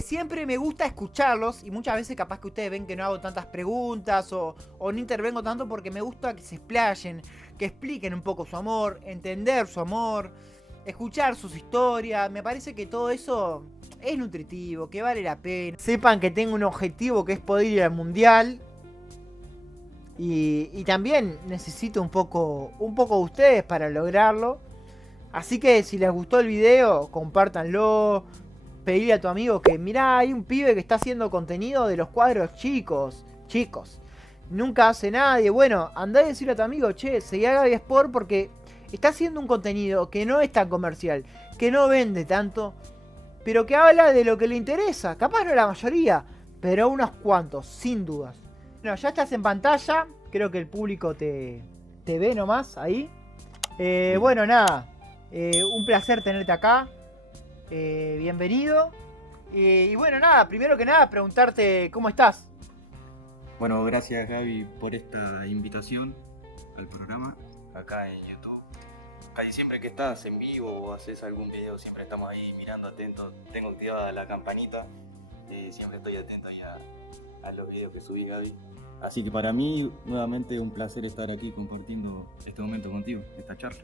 siempre me gusta escucharlos y muchas veces capaz que ustedes ven que no hago tantas preguntas o no intervengo tanto porque me gusta que se explayen, que expliquen un poco su amor, entender su amor, escuchar sus historias. Me parece que todo eso es nutritivo, que vale la pena. Sepan que tengo un objetivo que es poder ir al mundial. Y también necesito un poco de ustedes para lograrlo. Así que si les gustó el video, compártanlo. Pedirle a tu amigo que mirá, hay un pibe que está haciendo contenido de los cuadros chicos. Chicos. Nunca hace nadie. Bueno, andá a decirle a tu amigo, che, seguí a Gaby Sport porque está haciendo un contenido que no es tan comercial, que no vende tanto, pero que habla de lo que le interesa. Capaz no la mayoría, pero unos cuantos, sin dudas. Bueno, ya estás en pantalla. Creo que el público te ve nomás ahí. Sí. Bueno, nada. Un placer tenerte acá. Bienvenido. Y bueno, nada, primero que nada, preguntarte cómo estás. Bueno, gracias Gaby por esta invitación al programa acá en YouTube. Casi siempre que estás en vivo o haces algún video, siempre estamos ahí mirando atentos. Tengo activada la campanita, siempre estoy atento ahí a los videos que subí, Gaby. Así que para mí, nuevamente, un placer estar aquí compartiendo este momento contigo, esta charla.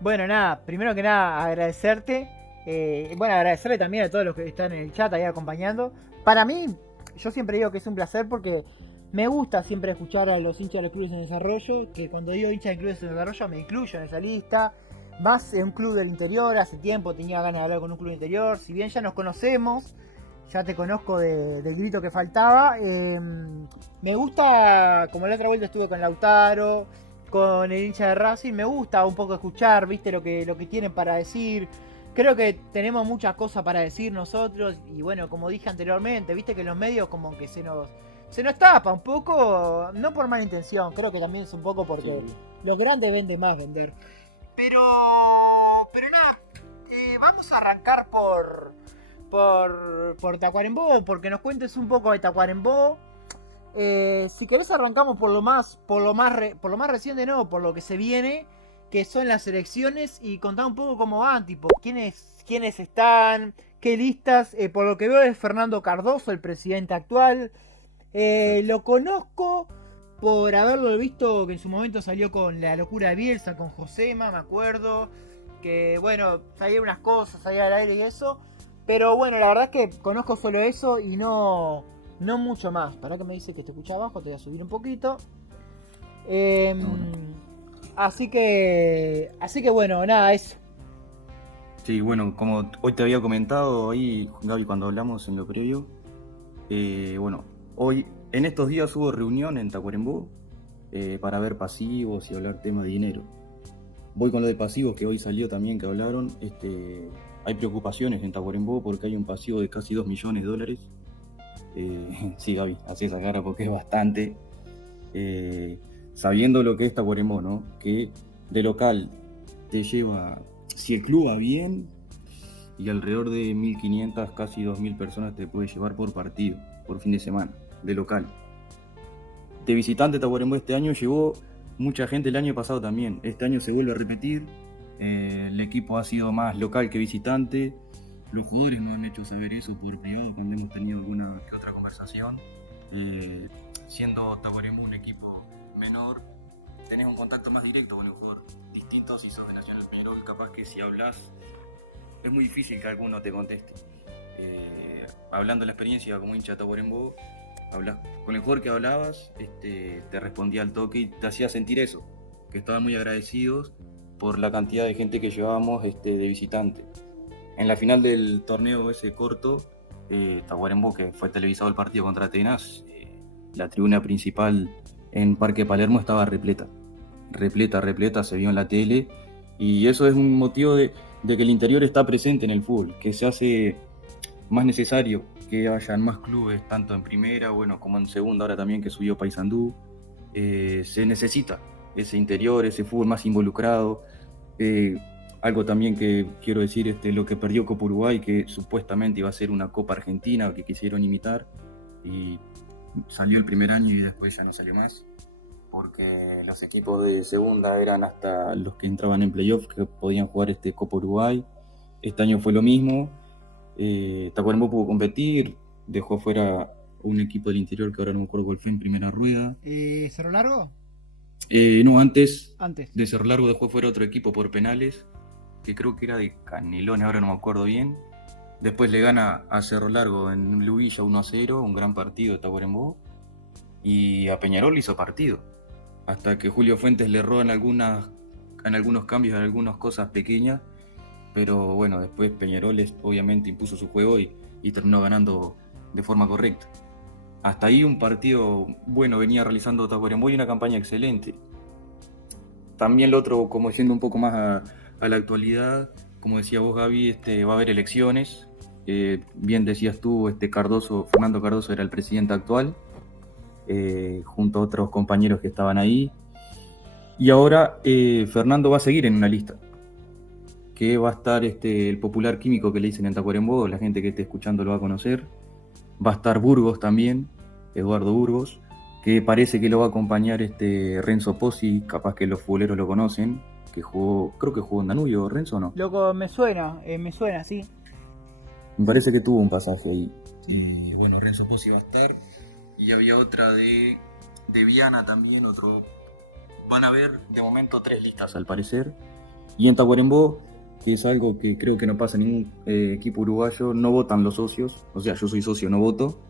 Bueno, nada, primero que nada, agradecerte. Bueno, agradecerle también a todos los que están en el chat ahí acompañando. Para mí, yo siempre digo que es un placer porque me gusta siempre escuchar a los hinchas de los clubes en desarrollo. Que cuando digo hinchas de clubes en desarrollo me incluyo en esa lista. Más en un club del interior, hace tiempo tenía ganas de hablar con un club del interior. Si bien ya nos conocemos, ya te conozco del grito que faltaba. Me gusta, como la otra vuelta estuve con Lautaro, con el hincha de Racing, me gusta un poco escuchar, viste, lo que tienen para decir. Creo que tenemos muchas cosas para decir nosotros y bueno, como dije anteriormente, viste que los medios como que se nos tapa un poco, no por mala intención, creo que también es un poco porque Sí. los grandes venden más vender. Pero nada, vamos a arrancar por Tacuarembó, porque nos cuentes un poco de Tacuarembó. Si querés arrancamos por lo más reciente, no, por lo que se viene, que son las elecciones y contar un poco cómo van, tipo, quiénes están, qué listas. Por lo que veo es Fernando Cardoso, el presidente actual. Exacto. Lo conozco por haberlo visto que en su momento salió con La Locura de Bielsa, con Josema, me acuerdo. Que bueno, salían unas cosas, salía al aire y eso. Pero bueno, la verdad es que conozco solo eso y no mucho más. Para que me dice que te escucha abajo, te voy a subir un poquito. Eh, Bueno. así que bueno, nada, eso. Sí, bueno, como hoy te había comentado ahí, Gaby, cuando hablamos en lo previo, bueno, hoy, en estos días hubo reunión en Tacuarembó para ver pasivos y hablar tema de dinero. Voy con lo de pasivos que hoy salió también, que hablaron. Hay preocupaciones en Tacuarembó porque hay un pasivo de casi 2 millones de dólares. Sí, Gaby, así esa cara porque es bastante. Sabiendo lo que es Tacuarembó, ¿no? Que de local te lleva, si el club va bien, y alrededor de 1.500, casi 2.000 personas te puede llevar por partido, por fin de semana, de local. De visitante, Tacuarembó este año llevó mucha gente, el año pasado también. Este año se vuelve a repetir. El equipo ha sido más local que visitante. Los jugadores nos han hecho saber eso por privado cuando hemos tenido alguna que otra conversación. Siendo Tacuarembó un equipo menor, tenés un contacto más directo con el jugador. Distinto si sos de Nacional Peñarol, capaz que si hablas es muy difícil que alguno te conteste. Hablando de la experiencia como hincha de Tacuarembó, hablas con el jugador que hablabas, te respondía al toque y te hacía sentir eso, que estaban muy agradecidos por la cantidad de gente que llevábamos de visitante. En la final del torneo ese corto, Tacuarembó, que fue televisado el partido contra Atenas, la tribuna principal en Parque Palermo estaba repleta, se vio en la tele, y eso es un motivo de que el interior está presente en el fútbol, que se hace más necesario que hayan más clubes, tanto en primera, bueno, como en segunda, ahora también que subió Paysandú. Se necesita ese interior, ese fútbol más involucrado. Algo también que quiero decir, lo que perdió Copa Uruguay, que supuestamente iba a ser una Copa Argentina, que quisieron imitar, y salió el primer año y después ya no salió más, porque los equipos de segunda eran hasta los que entraban en playoff, que podían jugar Copa Uruguay. Este año fue lo mismo. Tacuarembó pudo competir, dejó fuera un equipo del interior que ahora no me acuerdo cuál fue en primera rueda. ¿Cerro Largo? No, antes Antes. de Cerro Largo dejó fuera otro equipo por penales, que creo que era de Canelones, ahora no me acuerdo bien. Después le gana a Cerro Largo en Lubilla 1-0, un gran partido de Tacuarembó. Y a Peñarol hizo partido. Hasta que Julio Fuentes le erró en algunos cambios, en algunas cosas pequeñas. Pero bueno, después Peñarol obviamente impuso su juego y terminó ganando de forma correcta. Hasta ahí un partido bueno venía realizando Tacuarembó y una campaña excelente. También lo otro, como siendo un poco más a la actualidad, como decía vos, Gaby, va a haber elecciones. Bien decías tú, Fernando Cardoso era el presidente actual, junto a otros compañeros que estaban ahí. Y ahora Fernando va a seguir en una lista, que va a estar el popular químico que le dicen en Tacuarembó, la gente que esté escuchando lo va a conocer. Va a estar Burgos también, Eduardo Burgos, que parece que lo va a acompañar Renzo Pozzi, capaz que los futboleros lo conocen, que creo que jugó en Danubio, Renzo, ¿o no? Loco, me suena, sí. Me parece que tuvo un pasaje ahí. Y bueno, Renzo Pozzi va a estar, y había otra de Viana también, otro. Van a haber de momento 3 listas al parecer. Y en Tacuarembó, que es algo que creo que no pasa en ningún equipo uruguayo, no votan los socios. O sea, yo soy socio, no voto.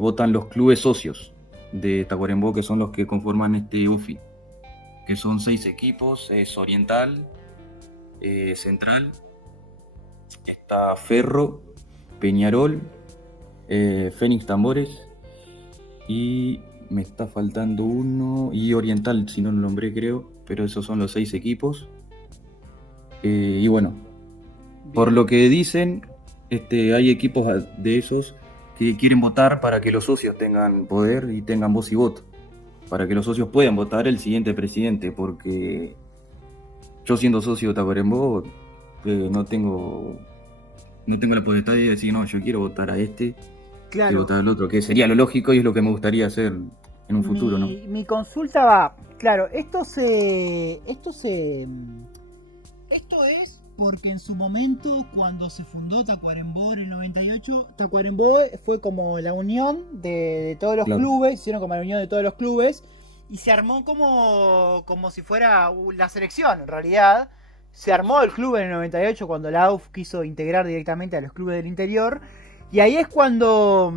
Votan los clubes socios de Tacuarembó, que son los que conforman este UFI, que son 6 equipos. Es Oriental, Central, está Ferro, Peñarol, Fénix Tambores, y me está faltando uno, y Oriental, si no lo nombré creo, pero esos son los 6 equipos. Y bueno, bien. Por lo que dicen, hay equipos de esos que quieren votar para que los socios tengan poder y tengan voz y voto, para que los socios puedan votar el siguiente presidente, porque yo siendo socio de Tacuarembó no tengo la potestad de decir, no, yo quiero votar a claro, quiero votar al otro, que sería lo lógico y es lo que me gustaría hacer en un futuro, ¿no? Mi consulta va, claro, esto es porque en su momento, cuando se fundó Tacuarembó en el 98, Tacuarembó fue como la unión de todos los clubes, hicieron como la unión de todos los clubes, y se armó como si fuera la selección, en realidad. Se armó el club en el 98 cuando la AUF quiso integrar directamente a los clubes del interior, y ahí es cuando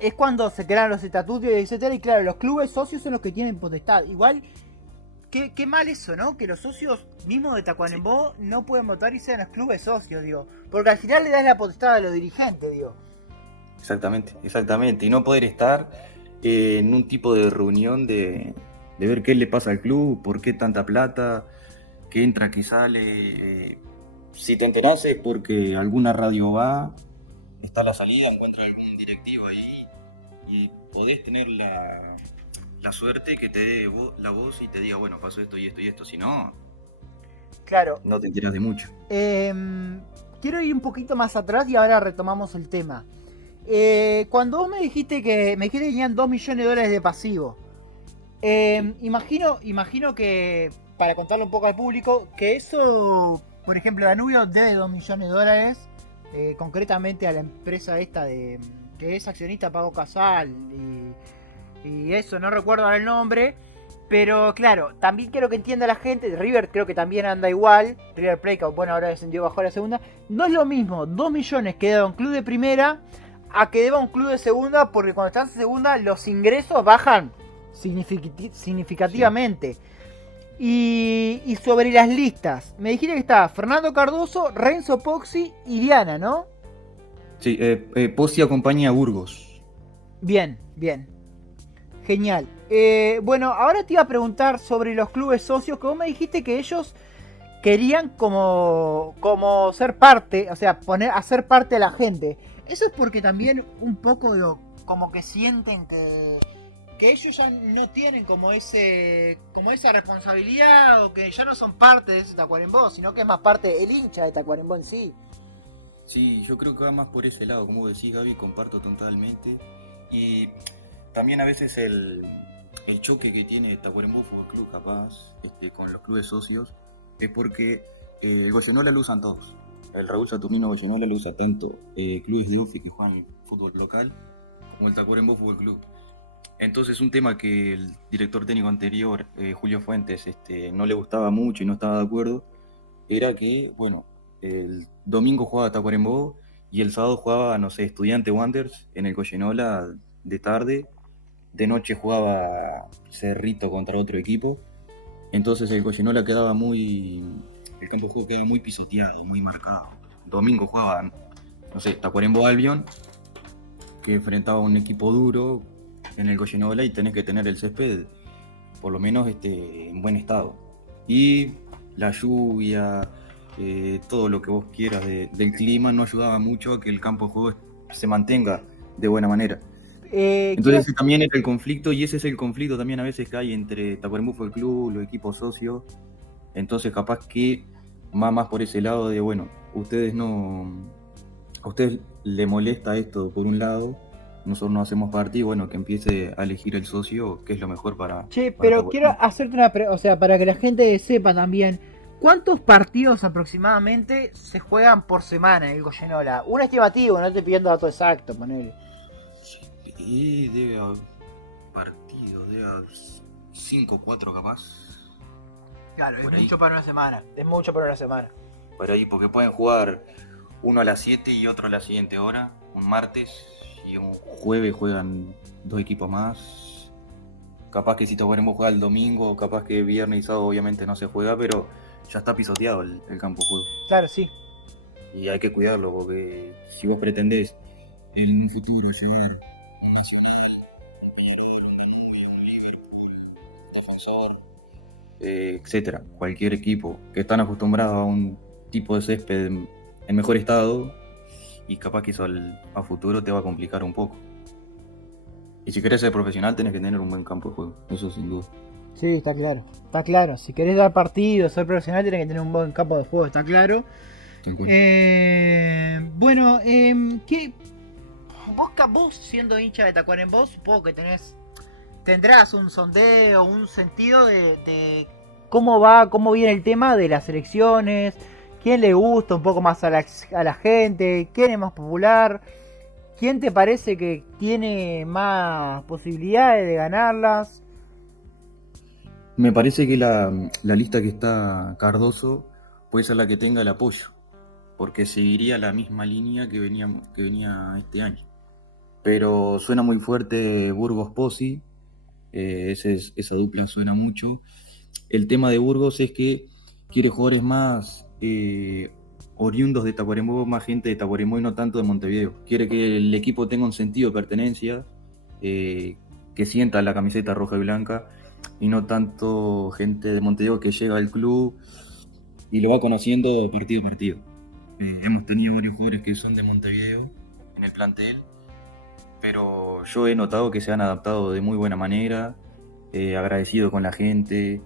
se crearon los estatutos, etcétera, y claro, los clubes socios son los que tienen potestad. Igual, qué mal eso, ¿no? Que los socios mismos de Tacuarembó no pueden votar y sean los clubes socios, digo. Porque al final le das la potestad a los dirigentes, digo. Exactamente. Y no poder estar en un tipo de reunión de ver qué le pasa al club, por qué tanta plata, qué entra, qué sale. Si te enterás es porque alguna radio va, está a la salida, encuentra algún directivo ahí y podés tener la suerte que te dé la voz y te diga, bueno, pasó esto y esto y esto. Si no, claro, no te enteras de mucho. Quiero ir un poquito más atrás y ahora retomamos el tema. Cuando vos me dijiste que tenían $2 millones de pasivo, imagino que, para contarle un poco al público, que eso, por ejemplo, Danubio debe $2 millones, concretamente a la empresa esta que es accionista Pago Casal y eso, no recuerdo ahora el nombre, pero claro, también quiero que entienda la gente, River creo que también anda igual, River Plate, bueno, ahora descendió, bajó a la segunda, no es lo mismo 2 millones que deba un club de primera a que deba un club de segunda, porque cuando estás en segunda los ingresos bajan significativamente. Sí. Y sobre las listas, me dijiste que estaba Fernando Cardoso, Renzo Pozzi y Diana, ¿no? Sí, Pozzi acompaña a Burgos. Bien. Genial. Bueno, ahora te iba a preguntar sobre los clubes socios, que vos me dijiste que ellos querían como ser parte, o sea, hacer parte a la gente. Eso es porque también un poco como que sienten que ellos ya no tienen como esa responsabilidad, o que ya no son parte de ese Tacuarembó, sino que es más parte el hincha de Tacuarembó en sí. Sí, yo creo que va más por ese lado, como decís, Gaby, comparto totalmente. Y también a veces el choque que tiene Tacuarembó Fútbol Club, capaz, con los clubes socios, es porque Goyenola lo usan todos. el Raúl Saturnino Goyenola lo usa tanto clubes de OFI que juegan fútbol local como el Tacuarembó Fútbol Club. Entonces un tema que el director técnico anterior, Julio Fuentes, no le gustaba mucho y no estaba de acuerdo, era que, bueno, el domingo jugaba Tacuarembó y el sábado jugaba, no sé, Estudiante Wanderers en el Goyenola de tarde, de noche jugaba Cerrito contra otro equipo, entonces el Goyenola quedaba el campo de juego quedaba muy pisoteado, muy marcado. Domingo jugaba, no sé, Tacuarembó Albion, que enfrentaba a un equipo duro en el Goyenola y tenés que tener el césped por lo menos en buen estado. Y la lluvia, todo lo que vos quieras del clima no ayudaba mucho a que el campo de juego se mantenga de buena manera. Entonces ese también era el conflicto, y ese es el conflicto también a veces que hay entre Tacuarembó Fútbol Club, los equipos socios. Entonces capaz que más por ese lado de, bueno, a ustedes le molesta esto por un lado, nosotros no hacemos parte y bueno, que empiece a elegir el socio que es lo mejor para Che, pero Tacuarembó. quiero hacerte una pregunta, o sea, para que la gente sepa también, ¿cuántos partidos aproximadamente se juegan por semana en el Goyenola? Un estimativo, no te pidiendo dato exacto, ponele. Y debe haber partidos, debe haber 5 o 4 capaz. Claro, es Por ahí. mucho para una semana. Es mucho para una semana. Por ahí, porque pueden jugar uno a las 7 y otro a la siguiente hora, un martes, y un jueves juegan 2 equipos más. Capaz que si Tacuarembó juega el domingo, capaz que viernes y sábado obviamente no se juega, pero ya está pisoteado el campo de juego. Claro, sí. Y hay que cuidarlo, porque si vos pretendés en un futuro llevar un Nacional, un Peñarol, un Danubio, un Liverpool, un Defensor, etcétera, cualquier equipo que están acostumbrados a un tipo de césped en mejor estado, y capaz que eso a futuro te va a complicar un poco. Y si querés ser profesional tenés que tener un buen campo de juego, eso sin duda. Sí, está claro. Está claro. Si querés dar partido, ser profesional, tenés que tener un buen campo de juego, está claro. Bueno, ¿qué? Vos siendo hincha de Tacuarembó, supongo que tendrás un sondeo, un sentido de cómo viene el tema de las elecciones, quién le gusta un poco más a la gente, quién es más popular, quién te parece que tiene más posibilidades de ganarlas. Me parece que la lista que está Cardoso puede ser la que tenga el apoyo, porque seguiría la misma línea que venía este año. Pero suena muy fuerte Burgos Pozzi, esa dupla suena mucho. El tema de Burgos es que quiere jugadores más oriundos de Tacuarembó, más gente de Tacuarembó y no tanto de Montevideo. Quiere que el equipo tenga un sentido de pertenencia, que sienta la camiseta roja y blanca, y no tanto gente de Montevideo que llega al club y lo va conociendo partido a partido. Hemos tenido varios jugadores que son de Montevideo en el plantel, pero yo he notado que se han adaptado de muy buena manera, agradecido con la gente,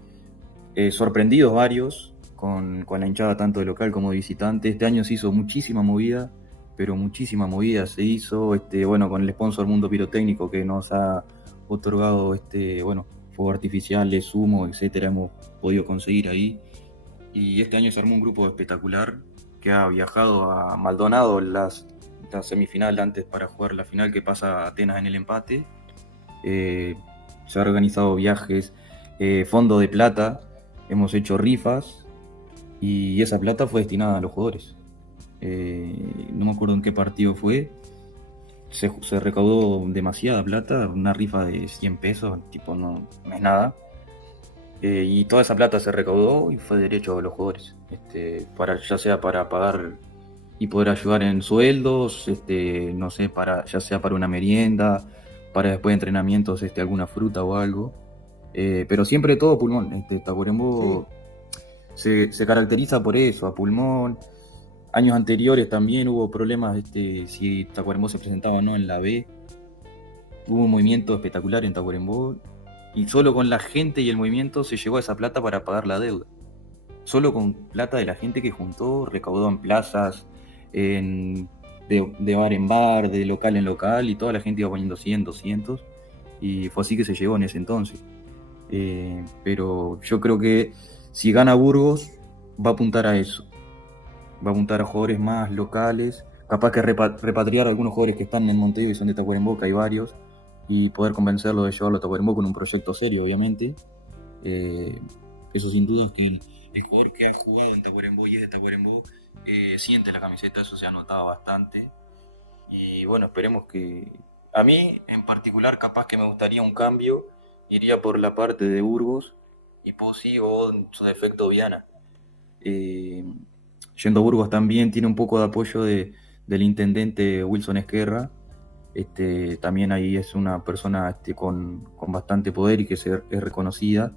sorprendidos varios con la hinchada tanto de local como de visitante. Este año se hizo muchísima movida, pero muchísima movida se hizo, bueno, con el sponsor Mundo Pirotécnico que nos ha otorgado, bueno, fuego artificiales, humo, etcétera, hemos podido conseguir ahí. Y este año se armó un grupo espectacular que ha viajado a Maldonado la semifinal antes para jugar la final que pasa a Atenas en el empate. Se ha organizado viajes, fondo de plata, hemos hecho rifas y esa plata fue destinada a los jugadores. No me acuerdo en qué partido fue. Se recaudó demasiada plata, una rifa de 100 pesos, tipo no es nada. Y toda esa plata se recaudó y fue derecho a los jugadores, ya sea para pagar y poder ayudar en sueldos, no sé, ya sea para una merienda, para después de entrenamientos, alguna fruta o algo. Pero siempre todo pulmón. Tacuarembó se caracteriza por eso, a pulmón. Años anteriores también hubo problemas, si Tacuarembó se presentaba o no en la B. Hubo un movimiento espectacular en Tacuarembó y solo con la gente y el movimiento se llevó esa plata para pagar la deuda. Solo con plata de la gente que juntó, recaudó en plazas, de bar en bar, de local en local, y toda la gente iba poniendo 100, 200, y fue así que se llegó en ese entonces. Pero yo creo que si gana Burgos va a apuntar a eso. va a apuntar a jugadores más locales, capaz que repatriar a algunos jugadores que están en Montevideo y son de Tacuarembó, que hay varios, y poder convencerlos de llevarlo a Tacuarembó con un proyecto serio, obviamente. Eh, Eso sin duda es que el jugador que ha jugado en Tacuarembó y es de Tacuarembó siente la camiseta, eso se ha notado bastante. Y bueno, esperemos que... A mí en particular capaz que me gustaría un cambio, iría por la parte de Burgos y Pozzi o en su defecto Viana. Eh, Yendo a Burgos también tiene un poco de apoyo del intendente Wilson Esquerra. También ahí es una persona con bastante poder y que es reconocida.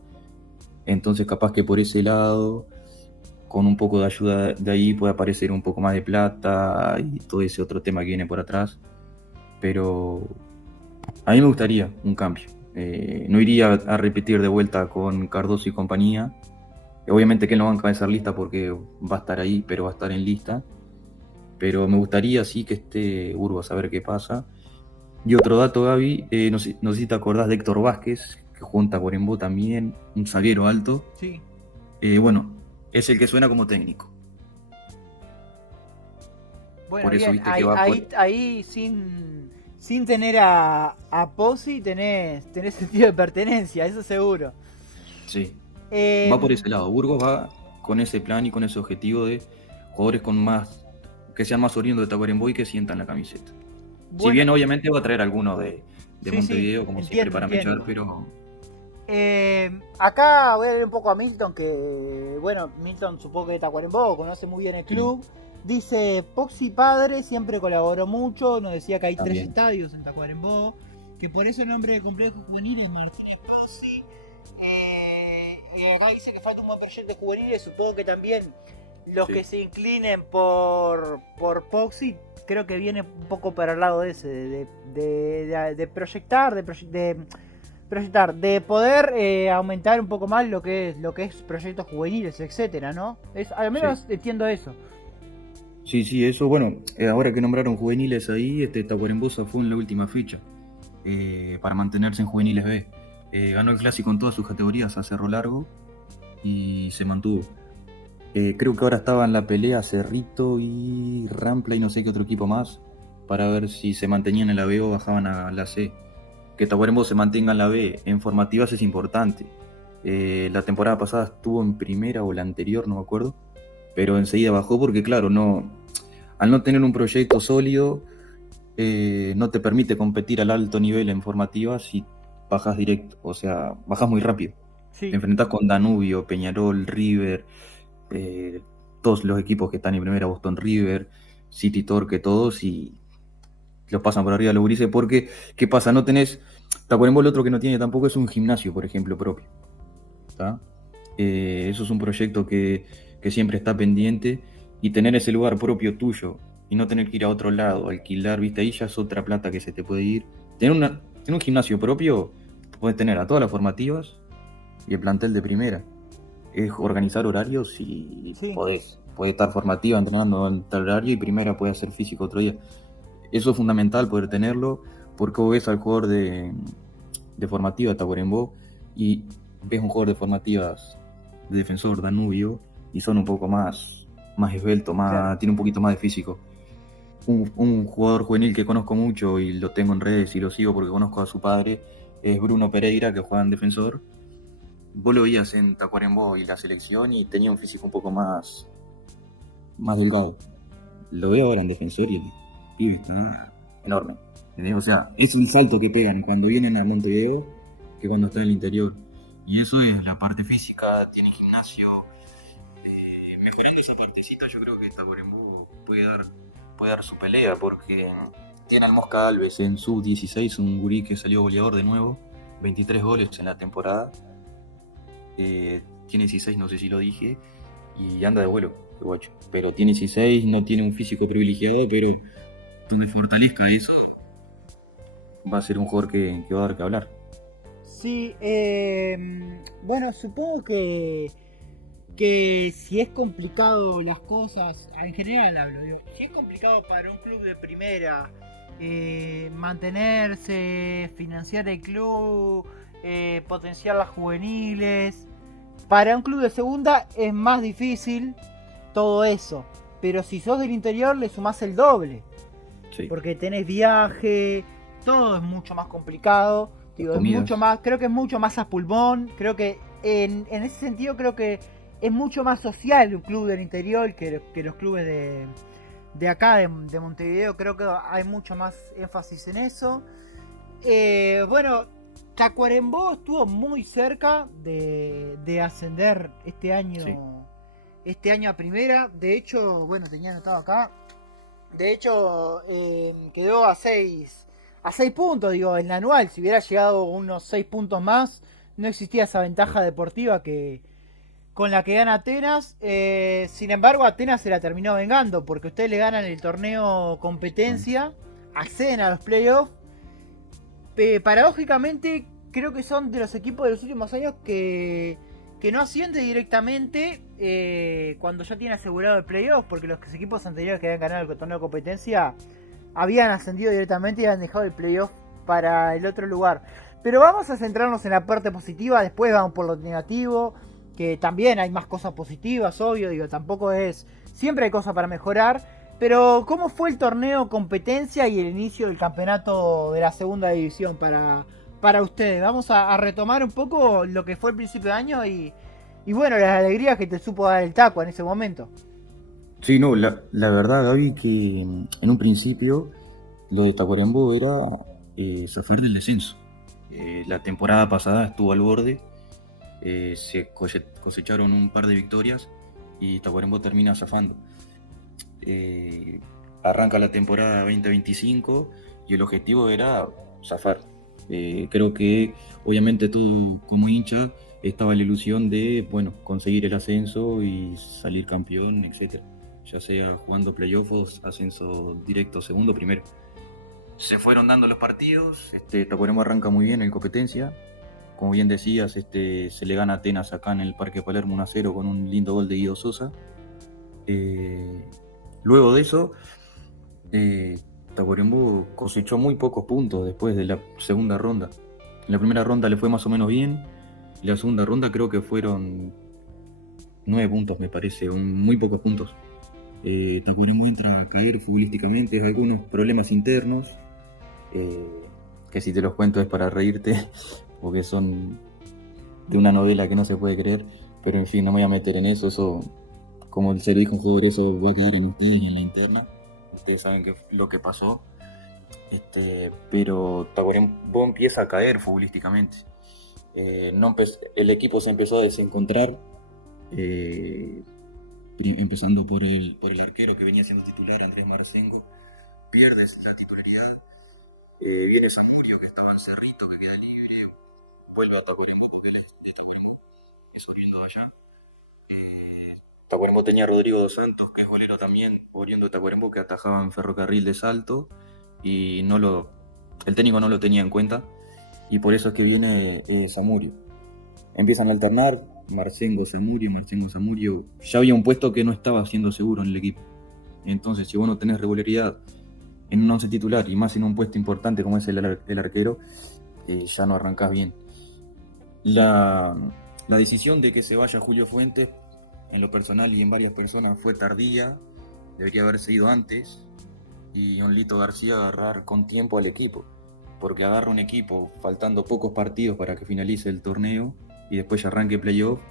Entonces capaz que por ese lado, con un poco de ayuda de ahí puede aparecer un poco más de plata y todo ese otro tema que viene por atrás. Pero a mí me gustaría un cambio. No iría a repetir de vuelta con Cardoso y compañía. Obviamente que él no va a encabezar lista porque va a estar ahí, pero va a estar en lista. Pero me gustaría sí que esté Burgos a ver qué pasa. Y otro dato, Gaby, no sé si te acordás de Héctor Vázquez, que junta por Embo también, un zaguero alto. Sí. Bueno, es el que suena como técnico. Bueno, Por eso bien, viste que va por... ahí sin tener a Pozzi tenés sentido de pertenencia, eso seguro. Sí, va por Eh, ese lado. Burgos va con ese plan y con ese objetivo de jugadores que sean más oriundos de Tacuarembó y que sientan la camiseta. Si bueno, bien obviamente va a traer algunos de sí, Montevideo, como siempre, entiendo, para mechar, entiendo. pero Acá voy a leer un poco a Milton, que bueno, Milton supongo que de Tacuarembó, conoce muy bien el sí, club. Dice, Poxi padre siempre colaboró mucho, nos decía que hay 3 también. estadios en Tacuarembó, que por eso el nombre del complejo juvenil es Martínez Poxi. Y acá dice que falta un buen proyecto juvenil, supongo que también los Sí. que se inclinen por Poxi, creo que viene un poco para el lado ese, de proyectar, de poder aumentar un poco más lo que es proyectos juveniles, etcétera, ¿no? Al Sí. menos entiendo eso. Sí, eso, bueno, ahora que nombraron juveniles ahí, Tacuarembó fue en la última fecha para mantenerse en juveniles B. Ganó el clásico en todas sus categorías a Cerro Largo y se mantuvo. Creo que ahora estaba en la pelea Cerrito y Rampla y no sé qué otro equipo más para ver si se mantenían en la B o bajaban a la C. Que Tacuarembó se mantenga en la B en formativas es importante. La temporada pasada estuvo en primera o la anterior, no me acuerdo, pero enseguida bajó porque claro, al no tener un proyecto sólido, no te permite competir al alto nivel en formativas y bajas directo, o sea, bajas muy rápido. Te Sí, enfrentas con Danubio, Peñarol, River, eh, todos los equipos que están en primera, Boston River, City Torque, todos, y los pasan por arriba los gurises porque, ¿qué pasa? No tenés, Tacuarembó, el otro que no tiene tampoco es un gimnasio, por ejemplo, propio. ¿Tá? Eso es un proyecto que siempre está pendiente y tener ese lugar propio tuyo y no tener que ir a otro lado, alquilar, viste, ahí ya es otra plata que se te puede ir. Tener un gimnasio propio, puedes tener a todas las formativas y el plantel de primera. Es organizar horarios y sí, puede estar formativa entrenando en tal horario y primera puede hacer físico otro día. Eso es fundamental poder tenerlo porque vos ves al jugador de formativa de Tacuarembó y ves un jugador de formativas de Defensor, Danubio, y son un poco más esbelto, claro. tiene un poquito más de físico. Un jugador juvenil que conozco mucho y lo tengo en redes y lo sigo porque conozco a su padre es Bruno Pereira, que juega en Defensor. Vos lo veías en Tacuarembó y la selección y tenía un físico un poco más delgado. Lo veo ahora en Defensor y el pibe está enorme. ¿Entendés? O sea, es un salto que pegan cuando vienen a Montevideo que cuando está en el interior. Y eso es la parte física, tiene gimnasio. Mejorando esa partecita, yo creo que Tacuarembó puede dar su pelea porque tiene al Mosca Alves en sub-16, un gurí que salió goleador de nuevo, 23 goles en la temporada. Tiene 16, no sé si lo dije, y anda de vuelo, el guacho. Pero tiene 16, no tiene un físico privilegiado, pero donde fortalezca eso, va a ser un jugador que va a dar que hablar. Sí, bueno, supongo que si es complicado las cosas, en general hablo, digo, si es complicado para un club de primera mantenerse, financiar el club, potenciar las juveniles, para un club de segunda es más difícil todo eso. pero si sos del interior le sumás el doble. Sí. Porque tenés viaje, todo es mucho más complicado. Digo, es mucho más, creo que es mucho más a pulmón. Creo que en ese sentido creo que es mucho más social un club del interior que los clubes de acá, de Montevideo. Creo que hay mucho más énfasis en eso. Bueno, Tacuarembó estuvo muy cerca de ascender este año. Sí. Este año a primera. De hecho, bueno, tenía anotado acá. De hecho, quedó a 6 puntos, digo, en la anual. Si hubiera llegado unos 6 puntos más, no existía esa ventaja deportiva que con la que gana Atenas. Sin embargo, Atenas se la terminó vengando, porque ustedes le ganan el torneo competencia, acceden a los playoffs. Paradójicamente, creo que son de los equipos de los últimos años que no asciende directamente cuando ya tiene asegurado el playoff, porque los equipos anteriores que habían ganado el torneo de competencia habían ascendido directamente y habían dejado el playoff para el otro lugar. Pero vamos a centrarnos en la parte positiva, después vamos por lo negativo, que también hay más cosas positivas, obvio, digo, tampoco es... Siempre hay cosas para mejorar, pero ¿cómo fue el torneo competencia y el inicio del campeonato de la segunda división para ustedes? Vamos a retomar un poco lo que fue el principio de año y bueno, las alegrías que te supo dar el Taco en ese momento. Sí, no, la verdad, Gaby, que en un principio lo de Tacuarembó era zafar del descenso. La temporada pasada estuvo al borde, se cosecharon un par de victorias y Tacuarembó termina zafando. Arranca la temporada 2025 y el objetivo era zafar. Creo que obviamente tú como hincha estaba la ilusión de, bueno, conseguir el ascenso y salir campeón, etcétera, ya sea jugando playoffs, ascenso directo, segundo, primero. Se fueron dando los partidos, Tacuarembó arranca muy bien en competencia, como bien decías, se le gana a Atenas acá en el Parque Palermo 1-0 con un lindo gol de Guido Sosa. Luego de eso, Tacuarembó cosechó muy pocos puntos después de la segunda ronda. En la primera ronda le fue más o menos bien, en la segunda ronda creo que fueron 9 puntos, me parece, muy pocos puntos. Tacuarembó entra a caer futbolísticamente, algunos problemas internos, que si te los cuento es para reírte, porque son de una novela que no se puede creer, pero en fin, no me voy a meter en eso, como se lo dijo un jugador, eso va a quedar en ustedes, en la interna, ustedes saben lo que pasó, pero Tacuarembó empieza a caer futbolísticamente. El equipo se empezó a desencontrar, empezando por el arquero que venía siendo titular, Andrés Marcengo, pierde la titularidad, viene Samurio que estaba en Cerrito, que queda libre, vuelve a Tacuarembó porque él es de Tacuarembó, es oriundo de allá. Tacuarembó tenía a Rodrigo dos Santos, que es golero también, oriundo de Tacuarembó, que atajaba en Ferrocarril de Salto, y el técnico no lo tenía en cuenta, y por eso es que viene Samurio. Empiezan a alternar, Marcengo, Samurio. Ya había un puesto que no estaba siendo seguro en el equipo. Entonces, si vos no tenés regularidad en un once titular y más en un puesto importante como es el arquero, ya no arrancás bien. La decisión de que se vaya Julio Fuentes, en lo personal y en varias personas, fue tardía, debería haberse ido antes, y un Lito García agarrar con tiempo al equipo, porque agarra un equipo faltando pocos partidos para que finalice el torneo y después ya arranque playoff.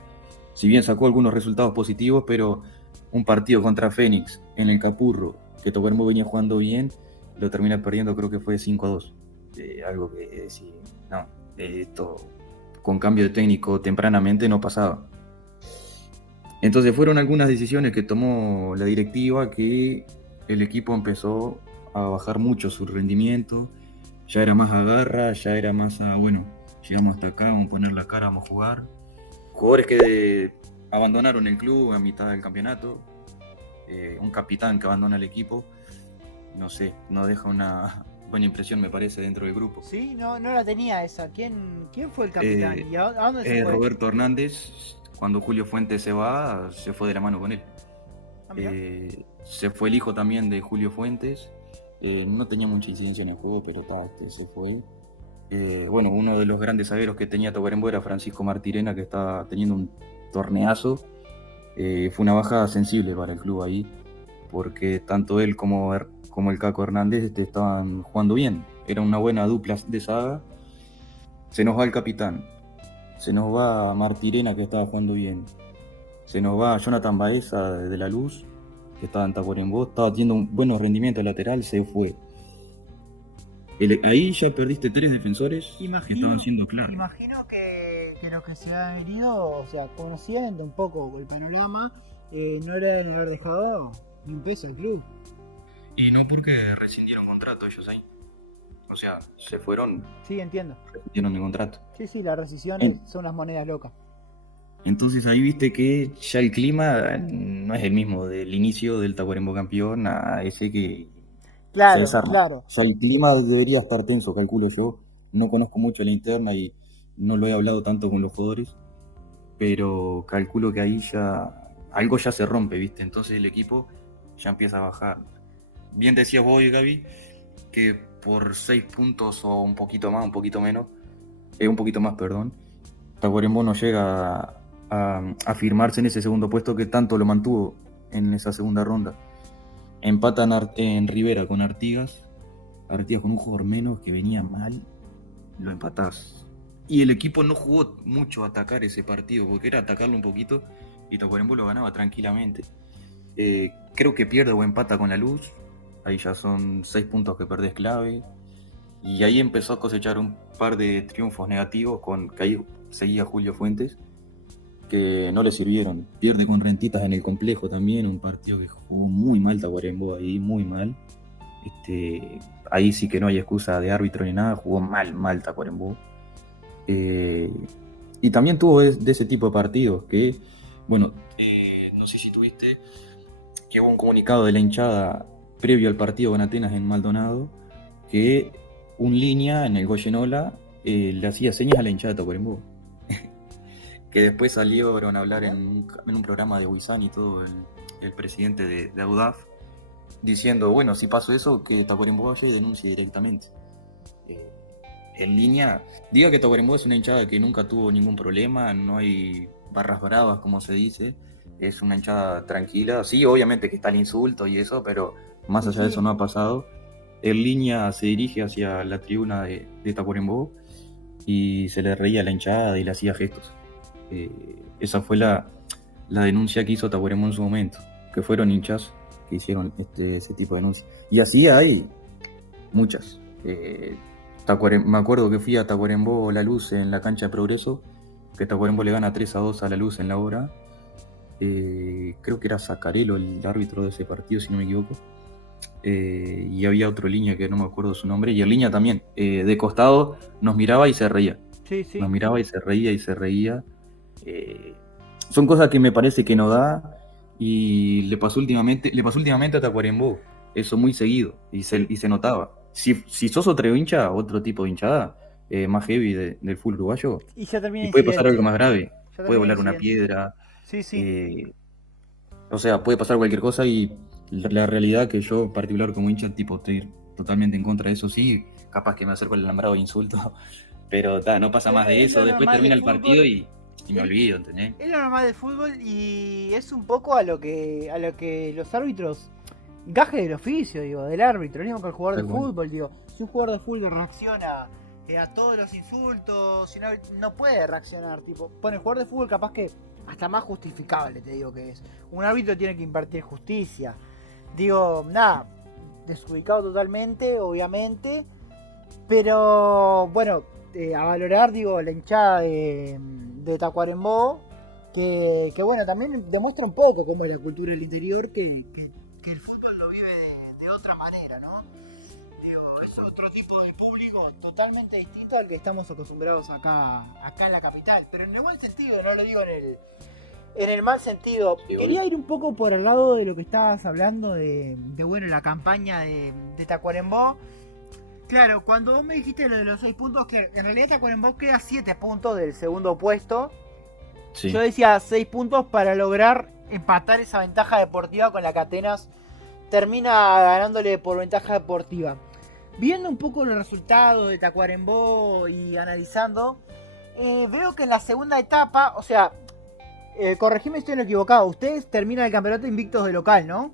Si bien sacó algunos resultados positivos, pero un partido contra Fénix en el Capurro, que Tacuarembó venía jugando bien, lo termina perdiendo, creo que fue 5-2. Algo que sí, no, esto con cambio de técnico tempranamente no pasaba. Entonces fueron algunas decisiones que tomó la directiva, que el equipo empezó a bajar mucho su rendimiento, ya era más agarra, ya era más bueno, llegamos hasta acá, vamos a poner la cara, vamos a jugar. Jugadores que abandonaron el club a mitad del campeonato, un capitán que abandona el equipo, no sé, no deja una buena impresión, me parece, dentro del grupo. Sí, no la tenía esa. ¿Quién fue el capitán? ¿Y a dónde se fue? Roberto Hernández, cuando Julio Fuentes se va, se fue de la mano con él. Se fue el hijo también de Julio Fuentes, no tenía mucha incidencia en el juego, pero se fue. Bueno, uno de los grandes zagueros que tenía Tacuarembó era Francisco Martirena, que estaba teniendo un torneazo. Fue una baja sensible para el club ahí. porque tanto él como el Caco Hernández estaban jugando bien. Era una buena dupla de saga. Se nos va el capitán, se nos va Martirena, que estaba jugando bien, se nos va Jonathan Baeza de La Luz, que estaba en Tacuarembó, estaba teniendo un buen rendimiento lateral, se fue. Ahí ya perdiste 3 defensores que estaban siendo claros. Imagino que los que se han herido, o sea, conociendo un poco el panorama, no le deben haber dejado ni un peso al club. Y no porque rescindieron contrato ellos ahí. O sea, se fueron. Sí, entiendo. Rescindieron el contrato. Sí, las rescisiones son las monedas locas. Entonces ahí viste que ya el clima no es el mismo del inicio del Tacuarembó campeón a ese que Claro, se desarma. claro. O sea, el clima debería estar tenso, calculo yo. No conozco mucho la interna y no lo he hablado tanto con los jugadores, pero calculo que ahí ya algo ya se rompe, ¿viste? Entonces el equipo ya empieza a bajar. Bien decías vos, Gaby, que por 6 puntos o un poquito más, un poquito menos, un poquito más, perdón, Tacuarembó no llega a firmarse en ese segundo puesto que tanto lo mantuvo en esa segunda ronda. Empatan en Rivera con Artigas con un jugador menos que venía mal, lo empatás. Y el equipo no jugó mucho a atacar ese partido, porque era atacarlo un poquito y Tacuarembó lo ganaba tranquilamente. Creo que pierde o empata con La Luz, ahí ya son 6 puntos que perdés clave. Y ahí empezó a cosechar un par de triunfos negativos que ahí seguía Julio Fuentes, que no le sirvieron. Pierde con Rentitas en el Complejo también, un partido que jugó muy mal Tacuarembó ahí, muy mal. Ahí sí que no hay excusa de árbitro ni nada, jugó mal Tacuarembó. Y también tuvo de ese tipo de partidos que, bueno, no sé si tuviste que hubo un comunicado de la hinchada previo al partido con Atenas en Maldonado, que un línea en el Goyenola le hacía señas a la hinchada de Tacuarembó. Que después salieron a hablar en un programa de Huizán y todo el presidente de AUDAF, diciendo, bueno, si pasó eso, que Tacuarembó vaya y denuncie directamente. En línea, diga que Tacuarembó es una hinchada que nunca tuvo ningún problema, no hay barras bravas, como se dice, es una hinchada tranquila. Sí, obviamente que está el insulto y eso, pero más allá de eso no ha pasado. En línea se dirige hacia la tribuna de Tacuarembó y se le reía a la hinchada y le hacía gestos. Esa fue la denuncia que hizo Tacuarembó en su momento, que fueron hinchas que hicieron ese tipo de denuncias. Y así hay muchas. Me acuerdo que fui a Tacuarembó La Luz en la cancha de Progreso, que Tacuarembó le gana 3-2 a La Luz en la hora. Creo que era Zacarelo el árbitro de ese partido, si no me equivoco. Y había otro línea que no me acuerdo su nombre, y el línea también, de costado, nos miraba y se reía. Sí. Nos miraba y se reía. Son cosas que me parece que no da, y le pasó últimamente a Tacuarembó, eso muy seguido, y se notaba. Si sos otro hincha, otro tipo de hinchada, más heavy del fútbol uruguayo, Y ya termina y puede pasar algo más grave, Ya puede volar termina una piedra, Sí. o sea, puede pasar cualquier cosa, y la realidad que yo en particular como hincha, tipo, estoy totalmente en contra de eso. Sí, capaz que me acerco al alambrado e insulto, pero no pasa más de eso. Después termina el partido y me olvido, ¿entendés? Es lo normal del fútbol y es un poco a lo que los árbitros, gaje del oficio, digo, del árbitro, lo mismo que el jugador de fútbol, digo. Si un jugador de fútbol reacciona a todos los insultos, no puede reaccionar, tipo, pone el jugador de fútbol capaz que hasta más justificable, te digo que es. Un árbitro tiene que impartir justicia. Digo, nada, desubicado totalmente, obviamente, pero bueno, a valorar, digo, la hinchada de Tacuarembó, que bueno, también demuestra un poco cómo es la cultura del interior, que el fútbol lo vive de otra manera, ¿no? Digo, es otro tipo de público totalmente distinto al que estamos acostumbrados acá en la capital, pero en el buen sentido, no lo digo en el mal sentido. Quería ir un poco por el lado de lo que estabas hablando de bueno, la campaña de Tacuarembó. Claro, cuando vos me dijiste lo de los 6 puntos, que en realidad Tacuarembó queda 7 puntos del segundo puesto. Sí. Yo decía 6 puntos para lograr empatar esa ventaja deportiva con la que Atenas termina ganándole por ventaja deportiva. Viendo un poco los resultados de Tacuarembó y analizando, veo que en la segunda etapa, o sea, corregime si estoy equivocado, ustedes terminan el campeonato invictos de local, ¿no?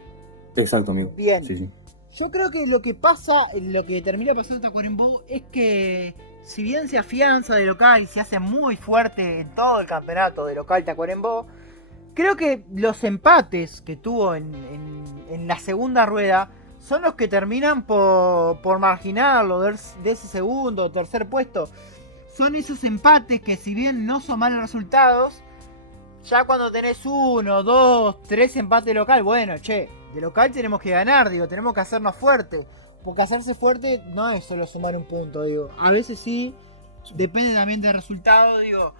Exacto, amigo. Bien. Sí, sí. Yo creo que lo que pasa, lo que termina pasando en Tacuarembó es que si bien se afianza de local y se hace muy fuerte en todo el campeonato de local Tacuarembó, creo que los empates que tuvo en la segunda rueda son los que terminan por marginarlo de ese segundo o tercer puesto. Son esos empates que si bien no son malos resultados, ya cuando tenés 1, 2, 3 empates local, bueno, che, de local tenemos que ganar, digo, tenemos que hacernos fuerte. Porque hacerse fuerte no es solo sumar un punto, digo. A veces sí, depende también del resultado, digo.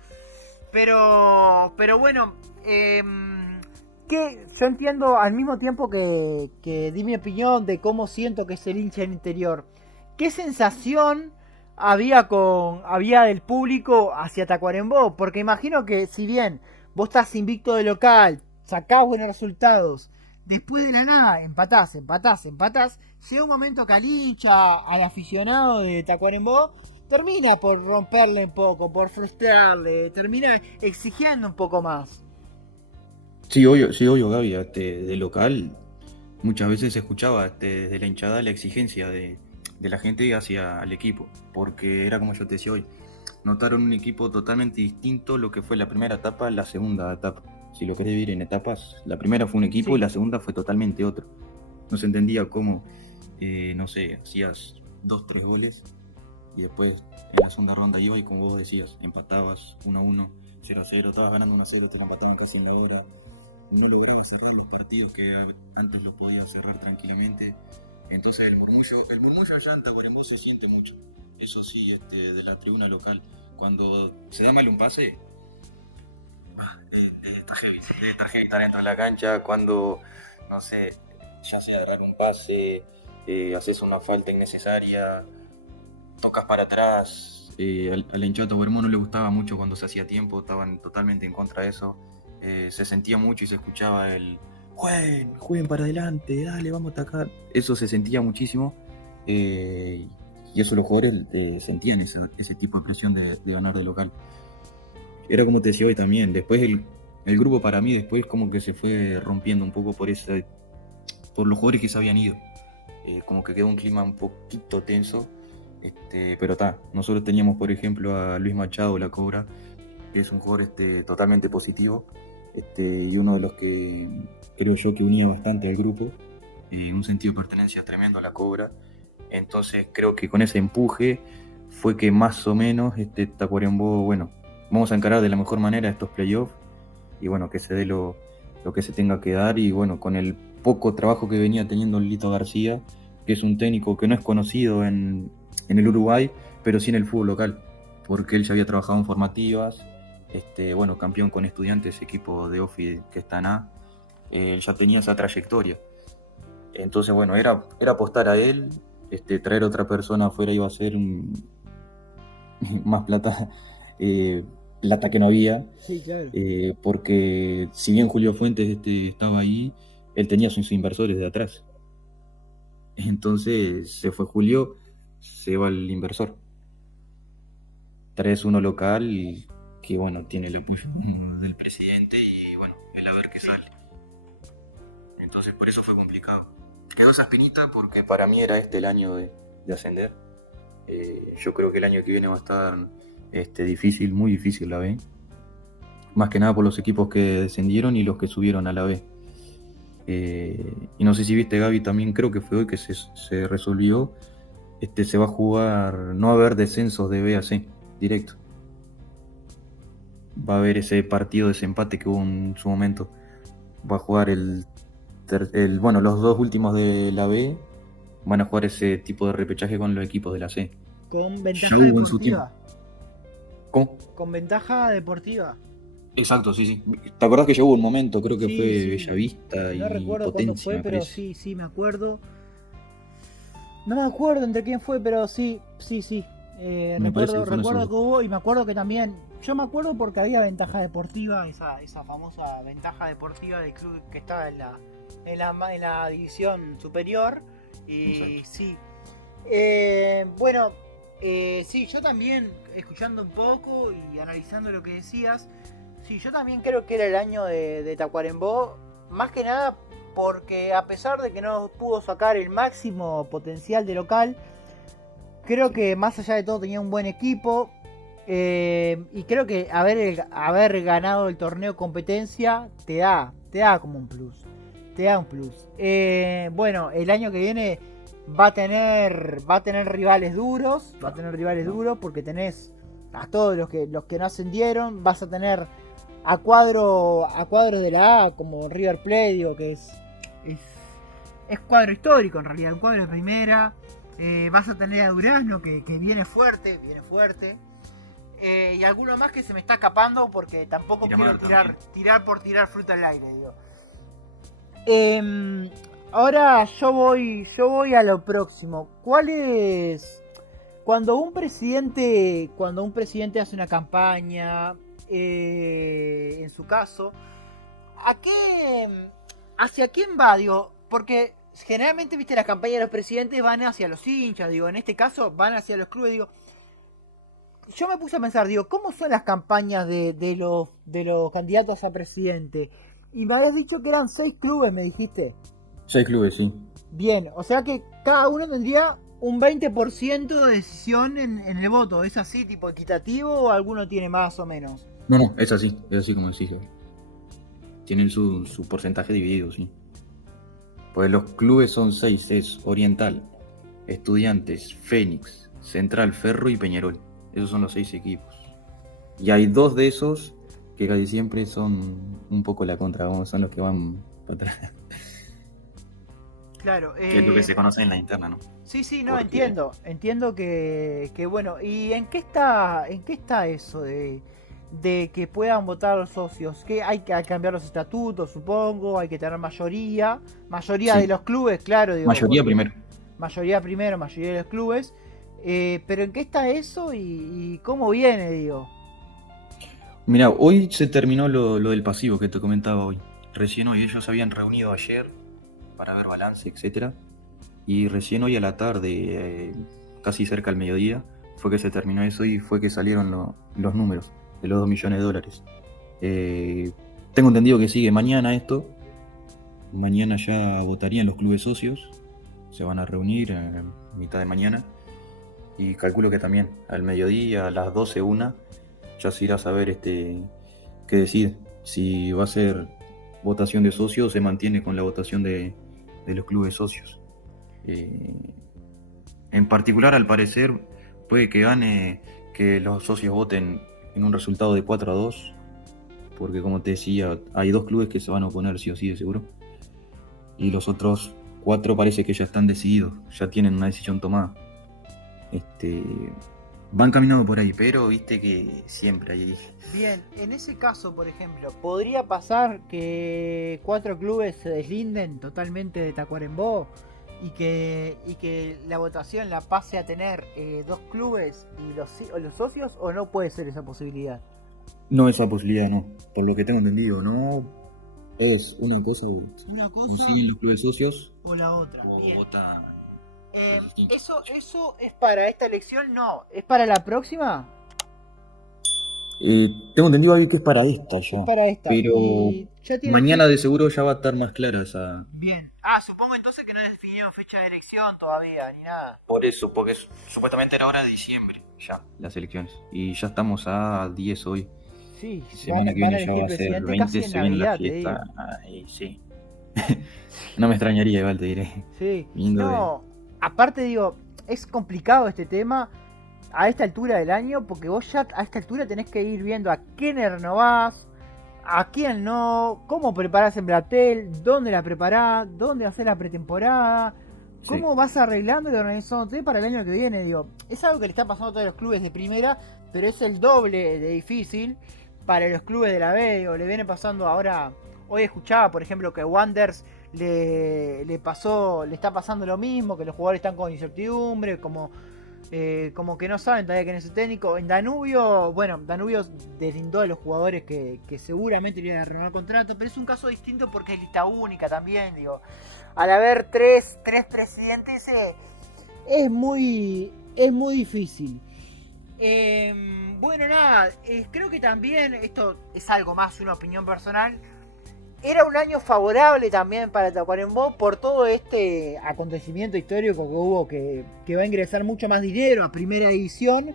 Pero bueno, que yo entiendo al mismo tiempo que di mi opinión de cómo siento que es el hincha del interior. ¿Qué sensación había del público hacia Tacuarembó? Porque imagino que si bien vos estás invicto de local, sacás buenos resultados, después de la nada empatás, llega un momento que al hincha, al aficionado de Tacuarembó, termina por romperle un poco, por frustrarle, termina exigiendo un poco más. Sí, obvio, Gaby. De local, muchas veces se escuchaba desde la hinchada la exigencia de la gente hacia el equipo, porque era como yo te decía hoy, notaron un equipo totalmente distinto lo que fue la primera etapa, la segunda etapa. Si lo querés vivir en etapas, la primera fue un equipo Sí. y la segunda fue totalmente otro. No se entendía cómo, no sé, hacías 2, 3 goles y después en la segunda ronda iba y como vos decías, empatabas 1-1, 0-0, estabas ganando 1-0, te la empataban casi en la hora. No lograbas cerrar los partidos que antes los podías cerrar tranquilamente. Entonces el murmullo allá en Tacuarembó se siente mucho. Eso sí, de la tribuna local, cuando se da mal un pase, está heavy estar dentro de la cancha. Cuando, no sé, ya sea agarrar un pase, haces una falta innecesaria, tocas para atrás. A la hinchada de Tacuarembó no le gustaba mucho cuando se hacía tiempo, estaban totalmente en contra de eso. Se sentía mucho y se escuchaba el jueguen para adelante, dale, vamos a atacar. Eso se sentía muchísimo. Y eso los jugadores sentían ese tipo de presión de ganar de local. Era como te decía hoy también. Después el grupo para mí después como que se fue rompiendo un poco por los jugadores que se habían ido. Como que quedó un clima un poquito tenso. Pero está, nosotros teníamos por ejemplo a Luis Machado, la Cobra, que es un jugador totalmente positivo, y uno de los que creo yo que unía bastante al grupo, un sentido de pertenencia tremendo a la Cobra. Entonces creo que con ese empuje fue que más o menos Tacuarembó, bueno, vamos a encarar de la mejor manera estos playoffs y bueno, que se dé lo que se tenga que dar. Y bueno, con el poco trabajo que venía teniendo Lito García, que es un técnico que no es conocido en el Uruguay, pero sí en el fútbol local, porque él ya había trabajado en formativas, bueno, campeón con Estudiantes, equipo de OFI que está en A, ya tenía esa trayectoria. Entonces, bueno, era apostar a él, traer otra persona afuera iba a ser más plata, plata que no había. Sí, claro. Porque si bien Julio Fuentes estaba ahí, él tenía sus inversores de atrás. Entonces se fue Julio, se va el inversor. Traes uno local que, bueno, tiene el apoyo del presidente y, bueno, el a ver qué sale. Entonces por eso fue complicado. Quedó esa espinita porque para mí era el año de ascender. Yo creo que el año que viene va a estar difícil, muy difícil la B. Más que nada por los equipos que descendieron y los que subieron a la B. Y no sé si viste, Gaby, también creo que fue hoy que se resolvió. Se va a jugar, no va a haber descensos de B a C, directo. Va a haber ese partido de desempate que hubo en su momento. Va a jugar bueno, los dos últimos de la B van a jugar ese tipo de repechaje con los equipos de la C. Con ventaja Ya hubo en su tiempo. deportiva. ¿Cómo? Con ventaja deportiva. Exacto, sí. ¿Te acordás que ya hubo un momento? Creo que Sí, fue sí. Bellavista y No recuerdo cuándo Potencia, fue, me pero parece. sí, me acuerdo. No me acuerdo entre quién fue, pero sí. Me parece que fue Recuerdo esos que hubo y me acuerdo que también. Yo me acuerdo porque había ventaja deportiva, esa famosa ventaja deportiva del club que estaba en la división superior. Y Exacto. sí. Bueno, sí, yo también, escuchando un poco y analizando lo que decías, sí, yo también creo que era el año de Tacuarembó, más que nada porque a pesar de que no pudo sacar el máximo potencial de local, creo que más allá de todo tenía un buen equipo. Y creo que haber ganado el torneo competencia te da como un plus. Te da un plus. Bueno, el año que viene va a tener rivales duros. Va a tener rivales duros porque tenés a todos los que no ascendieron. Vas a tener a cuadros de la A como River Plate, digo, que es cuadro histórico en realidad, un cuadro de primera. Vas a tener a Durazno que viene fuerte. Y alguno más que se me está escapando porque tampoco quiero tirar por tirar fruta al aire, digo. Ahora yo voy a lo próximo. ¿Cuál es? Cuando un presidente hace una campaña, en su caso, ¿hacia quién va? Digo, porque generalmente, viste, las campañas de los presidentes van hacia los hinchas, digo, en este caso van hacia los clubes, digo. Yo me puse a pensar, digo, ¿cómo son las campañas de los candidatos a presidente? Y me habías dicho que eran 6 clubes, me dijiste. 6 clubes, sí. Bien, o sea que cada uno tendría un 20% de decisión en el voto. ¿Es así, tipo equitativo, o alguno tiene más o menos? No, es así como decís. Tienen su porcentaje dividido, sí. Pues los clubes son 6, es Oriental, Estudiantes, Fénix, Central, Ferro y Peñarol. Esos son los 6 equipos. Y hay 2 de esos que casi siempre son un poco la contra, son los que van para atrás. Claro. Que es lo que se conoce en la interna, ¿no? Sí, no, porque... entiendo que bueno. ¿Y en qué está eso de que puedan votar los socios? Que hay que cambiar los estatutos, supongo, hay que tener mayoría sí. De los clubes, claro. Digo, mayoría primero, mayoría de los clubes. Pero ¿en qué está eso y cómo viene, digo? Mirá, hoy se terminó lo del pasivo que te comentaba hoy. Recién hoy ellos se habían reunido ayer para ver balance, etcétera. Y recién hoy a la tarde, casi cerca al mediodía, fue que se terminó eso y fue que salieron los números de los $2 millones. Tengo entendido que sigue mañana esto. Mañana ya votarían los clubes socios. Se van a reunir a mitad de mañana. Y calculo que también al mediodía, a las 12, 1, ya se irá a saber qué decide. Si va a ser votación de socios o se mantiene con la votación de los clubes socios. En particular, al parecer, puede que gane que los socios voten en un resultado de 4-2. Porque, como te decía, hay 2 clubes que se van a oponer sí o sí, de seguro. Y los otros 4 parece que ya están decididos, ya tienen una decisión tomada. Van caminando por ahí, pero viste que siempre hay... Bien, en ese caso, por ejemplo, ¿podría pasar que 4 clubes se deslinden totalmente de Tacuarembó y que la votación la pase a tener 2 clubes y los socios, o no puede ser esa posibilidad? No, esa posibilidad no, por lo que tengo entendido, no es una cosa u otra. Una cosa o siguen los clubes socios o la otra. O bien. Votan... ¿Eso es para esta elección? No, ¿es para la próxima? Tengo entendido ahí que es para esta ya. Es para esta. Pero mañana de seguro ya va a estar más clara esa... Bien. Supongo entonces que no definieron fecha de elección todavía, ni nada. Por eso, porque supuestamente era hora de diciembre ya las elecciones. Y ya estamos a 10 hoy. Sí, semana que viene ya va a ser 20, se viene la fiesta. Sí. No me extrañaría, igual te diré. Sí. Aparte, digo, es complicado este tema a esta altura del año, porque vos ya a esta altura tenés que ir viendo a quién renovás, a quién no, cómo preparás en Blatel, dónde la preparás, dónde hacer la pretemporada, cómo vas arreglando y organizándote para el año que viene. Digo, es algo que le está pasando a todos los clubes de primera, pero es el doble de difícil para los clubes de la B. Digo, le viene pasando ahora. Hoy escuchaba, por ejemplo, que Wanderers le está pasando lo mismo, que los jugadores están con incertidumbre, como que no saben todavía quién es el técnico. En Danubio deslindó a los jugadores que seguramente le iban a renovar contrato, pero es un caso distinto porque es lista única también, digo. Al haber tres presidentes es muy difícil. Bueno, nada, creo que también, esto es algo más, una opinión personal, era un año favorable también para Tacuarembó por todo este acontecimiento histórico que hubo, que va a ingresar mucho más dinero a primera división.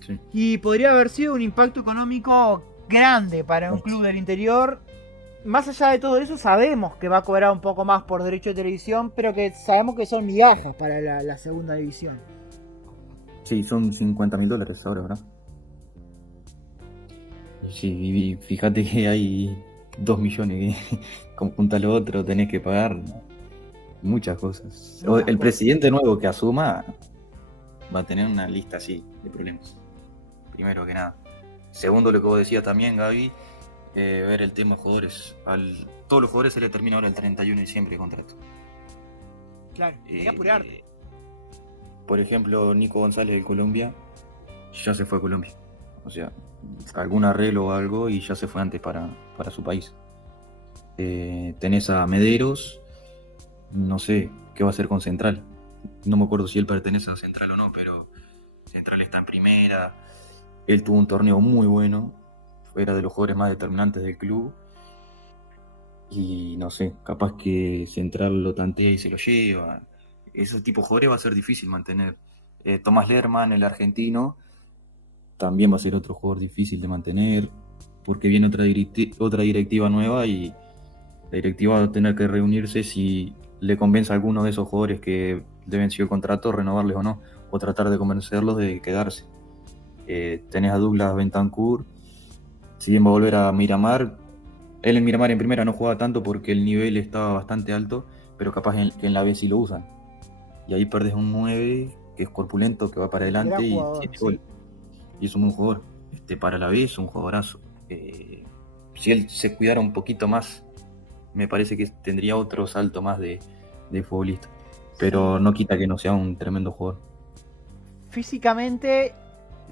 Sí. Y podría haber sido un impacto económico grande para un club del interior. Más allá de todo eso, sabemos que va a cobrar un poco más por derecho de televisión, pero que sabemos que son migajas para la segunda división. Sí, son $50.000 ahora, ¿verdad? Sí, fíjate que hay 2 millones que conjunta lo otro, tenés que pagar muchas cosas. El presidente nuevo que asuma va a tener una lista así de problemas. Primero que nada. Segundo, lo que vos decías también, Gaby, ver el tema de jugadores. Todos los jugadores se les termina ahora el 31 de diciembre el contrato. Claro, hay que apurarte. Por ejemplo, Nico González de Colombia ya se fue a Colombia. O sea, algún arreglo o algo y ya se fue antes para su país. Tenés a Mederos, no sé qué va a hacer con Central. No me acuerdo si él pertenece a Central o no, pero Central está en primera. Él tuvo un torneo muy bueno, era de los jugadores más determinantes del club. Y no sé, capaz que Central lo tantea y se lo lleva. Ese tipo de jugadores va a ser difícil mantener. Tomás Lerman, el argentino, también va a ser otro jugador difícil de mantener, porque viene otra directiva nueva y la directiva va a tener que reunirse si le convence a alguno de esos jugadores que le venció el contrato, renovarles o no, o tratar de convencerlos de quedarse. Tenés a Douglas Bentancur, si bien va a volver a Miramar. Él en Miramar en primera no jugaba tanto porque el nivel estaba bastante alto, pero capaz que en la B sí lo usan. Y ahí perdés un 9 que es corpulento, que va para adelante y tiene gol. Y es un buen jugador. Para la B es un jugadorazo. Si él se cuidara un poquito más, me parece que tendría otro salto más de futbolista. Pero no quita que no sea un tremendo jugador. Físicamente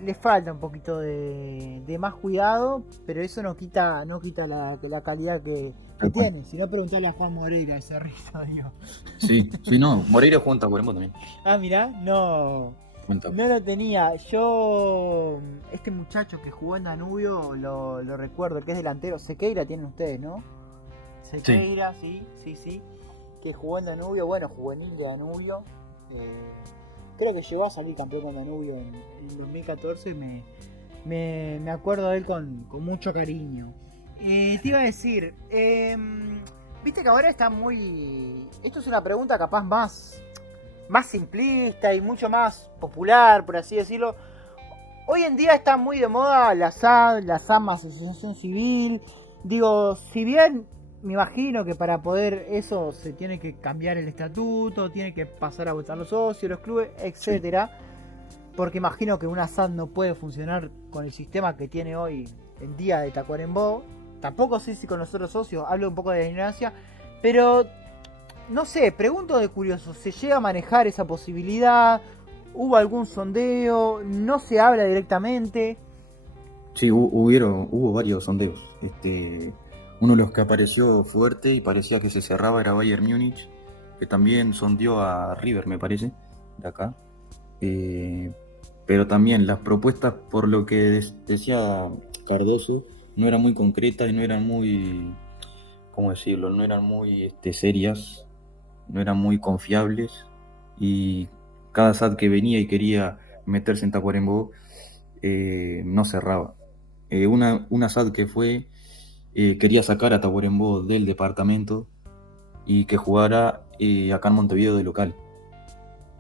le falta un poquito de más cuidado, pero eso no quita la calidad que tiene. Si no, preguntarle a Juan Moreira ese risa, digo. Sí, no, Moreira juega en Tacuarembó también. Ah, mirá, no lo tenía. Yo, este muchacho que jugó en Danubio, lo recuerdo, que es delantero. Sequeira tienen ustedes, ¿no? Sequeira, sí. Que jugó en Danubio, bueno, juvenil de Danubio. Creo que llegó a salir campeón con Danubio en 2014. Me acuerdo de él con mucho cariño. Te iba a decir, viste que ahora está muy... Esto es una pregunta capaz más simplista y mucho más popular, por así decirlo. Hoy en día está muy de moda la SAM, Asociación Civil. Digo, si bien me imagino que para poder eso se tiene que cambiar el estatuto, tiene que pasar a votar los socios, los clubes, etcétera. Porque imagino que una SAD no puede funcionar con el sistema que tiene hoy en día de Tacuarembó. Tampoco sé si con los otros socios, hablo un poco de la ignorancia, pero no sé, pregunto de curioso, ¿se llega a manejar esa posibilidad? ¿Hubo algún sondeo? ¿No se habla directamente? Sí, hubo varios sondeos. Uno de los que apareció fuerte y parecía que se cerraba era Bayern Múnich, que también sondeó a River, me parece, de acá. Pero también las propuestas, por lo que decía Cardoso, no eran muy concretas y no eran muy, ¿cómo decirlo? No eran muy serias, no eran muy confiables, y cada SAD que venía y quería meterse en Tacuarembó no cerraba. Una SAD que fue... quería sacar a Tacuarembó del departamento y que jugara acá en Montevideo de local.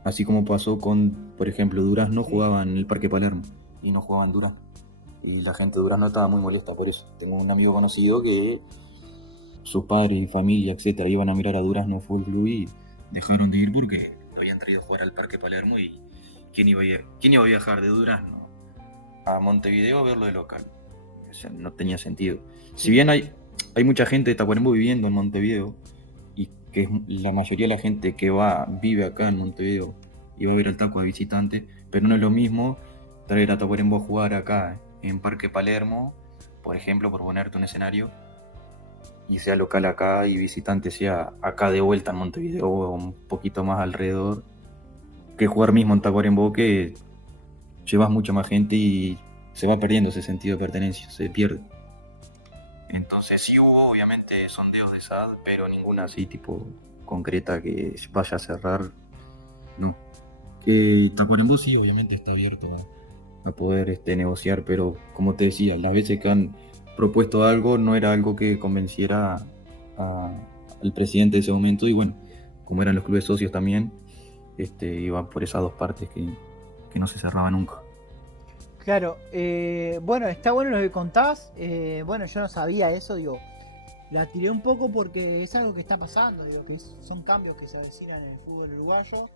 Así como pasó con, por ejemplo, Durazno jugaba en el Parque Palermo y no jugaba en Durazno. Y la gente de Durazno estaba muy molesta por eso. Tengo un amigo conocido que sus padres y familia, etcétera, iban a mirar a Durazno Fútbol Club y dejaron de ir porque lo habían traído a jugar al Parque Palermo y ¿quién iba a viajar de Durazno a Montevideo a verlo de local? O sea, no tenía sentido. Si bien hay mucha gente de Tacuarembó viviendo en Montevideo, y que es la mayoría de la gente que vive acá en Montevideo y va a ver al Taco de visitante, pero no es lo mismo traer a Tacuarembó a jugar acá en Parque Palermo, por ejemplo, por ponerte un escenario, y sea local acá y visitante sea acá de vuelta en Montevideo o un poquito más alrededor, que jugar mismo en Tacuarembó, que llevas mucha más gente y se va perdiendo ese sentido de pertenencia, se pierde. Entonces sí hubo obviamente sondeos de SAD, pero ninguna así tipo concreta que vaya a cerrar, no. Tacuarembó sí obviamente está abierto a poder negociar, pero como te decía, las veces que han propuesto algo no era algo que convenciera al presidente de ese momento, y bueno, como eran los clubes socios también, iba por esas dos partes que no se cerraba nunca. Claro, bueno, está bueno lo que contás. Bueno, yo no sabía eso, digo. La tiré un poco porque es algo que está pasando, digo, que son cambios que se avecinan en el fútbol uruguayo.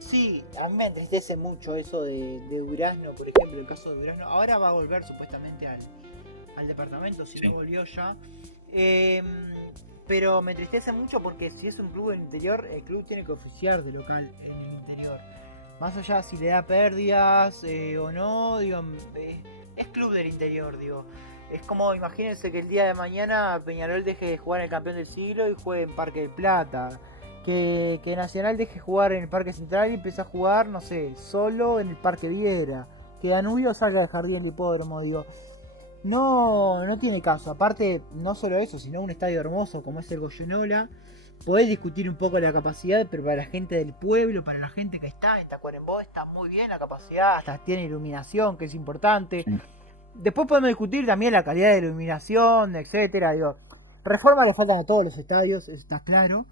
Sí, a mí me entristece mucho eso de Durazno, por ejemplo, el caso de Durazno. Ahora va a volver supuestamente al departamento, si Sí. no volvió ya. Pero me entristece mucho porque si es un club del interior, el club tiene que oficiar de local en el interior. Más allá si le da pérdidas o no, digo, es club del interior, digo. Es como, imagínense que el día de mañana Peñarol deje de jugar en el campeón del siglo y juegue en Parque del Plata. Que Nacional deje de jugar en el Parque Central y empiece a jugar, no sé, solo en el Parque Viedra. Que Danubio salga del Jardín del Hipódromo, digo. No tiene caso. Aparte, no solo eso, sino un estadio hermoso como es el Goyonola. Podés discutir un poco la capacidad, pero para la gente del pueblo, para la gente que está en Tacuarembó, está muy bien la capacidad. Hasta tiene iluminación, que es importante. Sí. Después podemos discutir también la calidad de iluminación, etcétera. Digo, reforma le faltan a todos los estadios, eso está claro.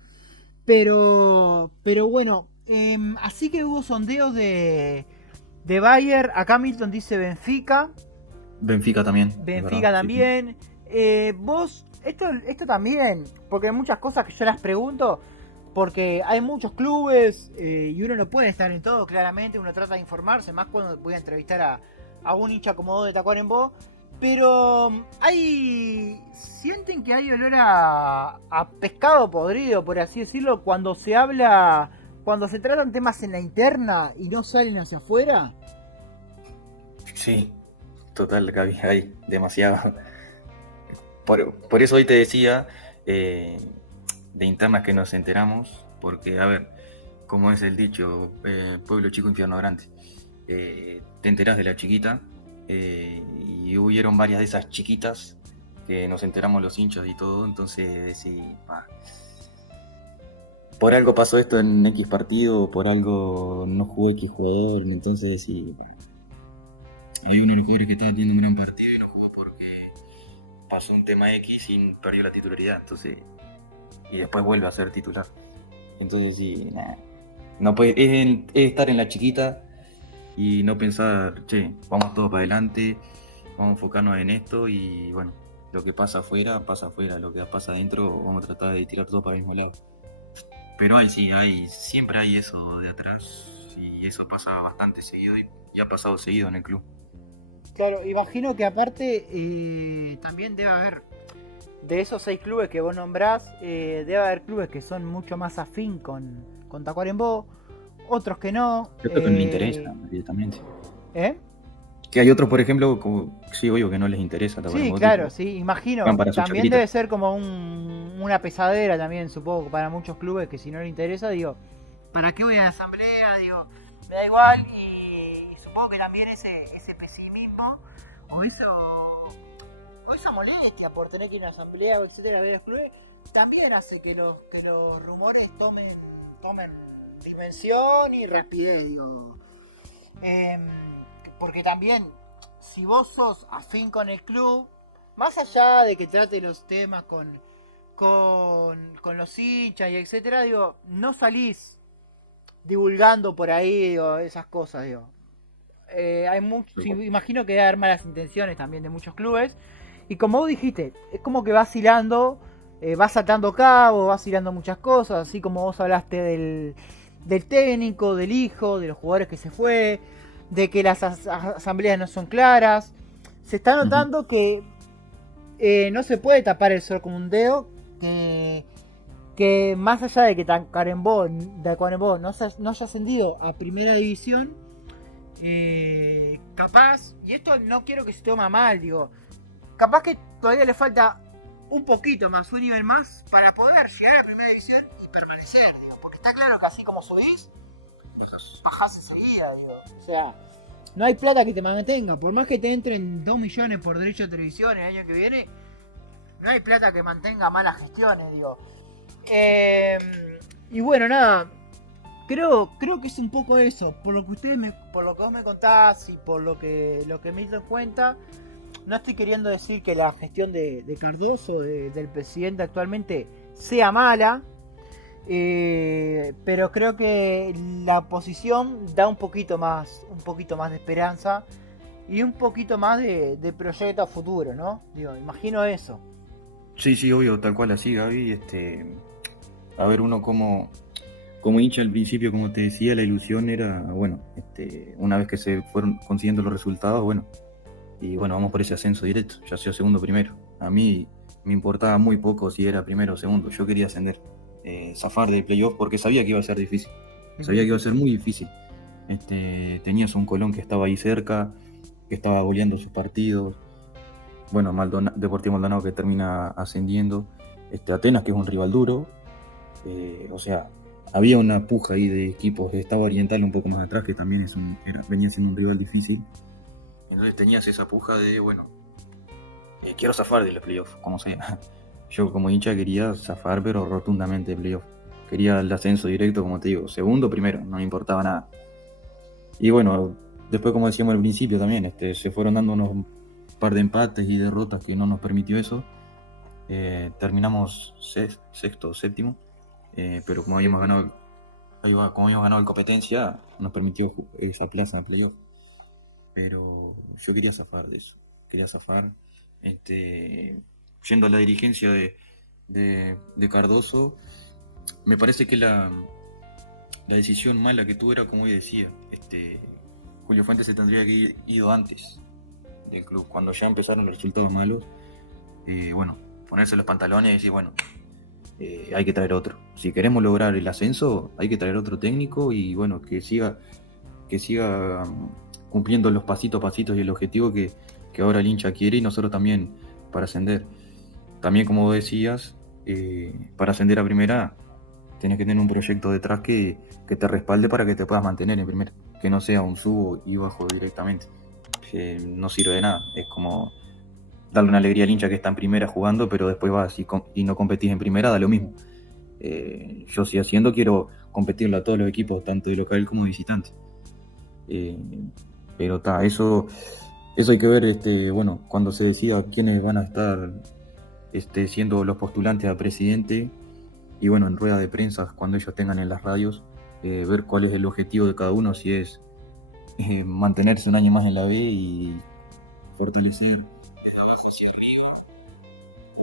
Pero bueno, así que hubo sondeos de Bayer. Acá Milton dice Benfica. Benfica también. Benfica también. Sí. Vos, esto también, porque hay muchas cosas que yo las pregunto, porque hay muchos clubes y uno no puede estar en todo, claramente, uno trata de informarse, más cuando voy a entrevistar a un hincha como vos de Tacuarembó, pero sienten que hay olor a pescado podrido, por así decirlo, cuando se habla, cuando se tratan temas en la interna y no salen hacia afuera. Sí, total, Gaby, hay demasiado. Por eso hoy te decía de internas que nos enteramos, porque, a ver, como es el dicho, pueblo chico, infierno grande. Te enterás de la chiquita y hubieron varias de esas chiquitas que nos enteramos los hinchas y todo, entonces sí, por algo pasó esto en X partido, por algo no jugó X jugador, entonces sí. Hay uno de los jugadores que estaba teniendo un gran partido y no jugó porque pasó un tema X y perdió la titularidad, entonces, y después vuelve a ser titular. Entonces sí, nada. No puede, es estar en la chiquita y no pensar, che, vamos todos para adelante, vamos a enfocarnos en esto y bueno, lo que pasa afuera, lo que pasa adentro, vamos a tratar de tirar todo para el mismo lado. Pero siempre hay eso de atrás y eso pasa bastante seguido y ha pasado seguido en el club. Claro, imagino que aparte también debe haber, de esos 6 clubes que vos nombrás, debe haber clubes que son mucho más afín con Tacuarembó, otros que no. Yo creo que no le interesa directamente. ¿Eh? Que hay otros, por ejemplo, como, sí, obvio que no les interesa. Sí, claro, sí, imagino. También debe ser como una pesadera también, supongo, para muchos clubes que si no les interesa, digo, ¿para qué voy a la asamblea? Digo, me da igual y supongo que también ese pesimismo o esa molestia por tener que ir a una asamblea, etcétera, de los clubes, también hace que los rumores tomen dimensión y rapidez, digo. Porque también, si vos sos afín con el club, más allá de que trate los temas con los hinchas y etcétera, digo, no salís divulgando por ahí, digo, esas cosas, digo. Imagino que debe haber malas intenciones también de muchos clubes. Y como vos dijiste, es como que vas hilando, vas saltando cabos, vas hilando muchas cosas, así como vos hablaste del técnico, del hijo, de los jugadores que se fue, de que las asambleas no son claras. Se está notando que no se puede tapar el sol con un dedo, que más allá de que Tacuarembó no haya ascendido a primera división, capaz, y esto no quiero que se tome mal, digo, capaz que todavía le falta un poquito más, un nivel más, para poder llegar a primera división y permanecer, digo, porque está claro que así como subís, bajás enseguida, digo, o sea, no hay plata que te mantenga. Por más que te entren 2 millones por derecho de televisión el año que viene, no hay plata que mantenga malas gestiones, digo. Y bueno, nada. Creo que es un poco eso. Por lo que por lo que vos me contás y por lo que me hizo en cuenta, no estoy queriendo decir que la gestión de Cardoso, del presidente actualmente, sea mala. Pero creo que la oposición da un poquito más de esperanza y un poquito más de proyecto a futuro, ¿no? Digo, imagino eso. Sí, sí, obvio, tal cual así, Gaby. A ver, uno como hincha al principio, como te decía, la ilusión era, bueno, una vez que se fueron consiguiendo los resultados, bueno, y bueno, vamos por ese ascenso directo, ya sea segundo o primero. A mí me importaba muy poco si era primero o segundo, yo quería ascender, zafar de playoff porque sabía que iba a ser difícil, sabía que iba a ser muy difícil. Tenías un Colón que estaba ahí cerca, que estaba goleando sus partidos, bueno, Deportivo Maldonado que termina ascendiendo, Atenas que es un rival duro, o sea, había una puja ahí de equipos, estaba Oriental un poco más atrás que también venía siendo un rival difícil. Entonces tenías esa puja de, bueno, quiero zafar de los playoffs, como sea. Yo como hincha quería zafar, pero rotundamente de playoffs. Quería el ascenso directo, como te digo, segundo, primero, no me importaba nada. Y bueno, después como decíamos al principio también, se fueron dando unos par de empates y derrotas que no nos permitió eso. Terminamos sexto o séptimo, pero como habíamos ganado, como habíamos ganado la competencia, nos permitió esa plaza en playoff. Pero yo quería zafar de eso, quería zafar, yendo a la dirigencia de Cardoso, me parece que la decisión mala que tuvo era, como yo decía, Julio Fuentes se tendría que ir ido antes del club, cuando ya empezaron los resultados malos, bueno, ponerse los pantalones y decir, bueno, hay que traer otro. Si queremos lograr el ascenso, hay que traer otro técnico y bueno, que siga cumpliendo los pasitos a pasitos y el objetivo que ahora el hincha quiere y nosotros también para ascender. También, como decías, para ascender a primera tienes que tener un proyecto detrás que te respalde para que te puedas mantener en primera, que no sea un subo y bajo directamente. No sirve de nada, es como darle una alegría al hincha que está en primera jugando, pero después vas y no competís en primera, da lo mismo. Yo si haciendo quiero competirlo a todos los equipos, tanto de local como de visitante. Pero eso hay que ver, bueno, cuando se decida quiénes van a estar siendo los postulantes a presidente y bueno, en rueda de prensa, cuando ellos tengan en las radios, ver cuál es el objetivo de cada uno, si es mantenerse un año más en la B y fortalecer desde abajo hacia arriba,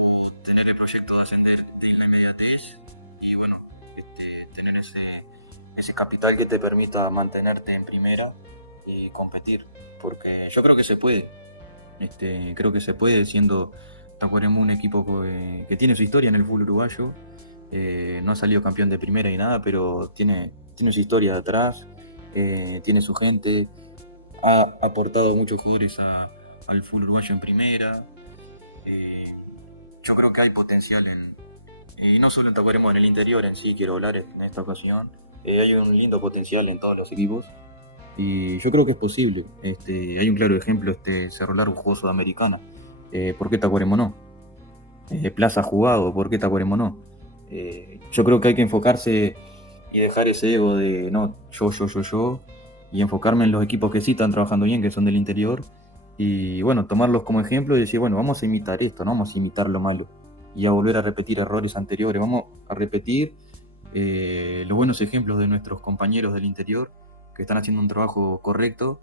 o tener el proyecto de ascender de la inmediatez y bueno, tener ese capital que te permita mantenerte en primera y competir, porque yo creo que se puede, creo que se puede siendo Tacuarembó un equipo que tiene su historia en el fútbol uruguayo, no ha salido campeón de primera y nada, pero tiene su historia de atrás, tiene su gente, ha aportado muchos jugadores al fútbol uruguayo en primera. Yo creo que hay potencial y no solo en Tacuarembó, en el interior en sí, quiero hablar en esta ocasión. Hay un lindo potencial en todos los equipos y yo creo que es posible. Hay un claro ejemplo, Cerro Largo jugó Sudamericana. ¿Por qué Tacuarembó no? Plaza jugado, ¿por qué Tacuarembó no? Yo creo que hay que enfocarse y dejar ese ego de no, yo y enfocarme en los equipos que sí están trabajando bien, que son del interior y bueno, tomarlos como ejemplo y decir, bueno, vamos a imitar esto, no vamos a imitar lo malo y a volver a repetir errores anteriores, vamos a repetir los buenos ejemplos de nuestros compañeros del interior que están haciendo un trabajo correcto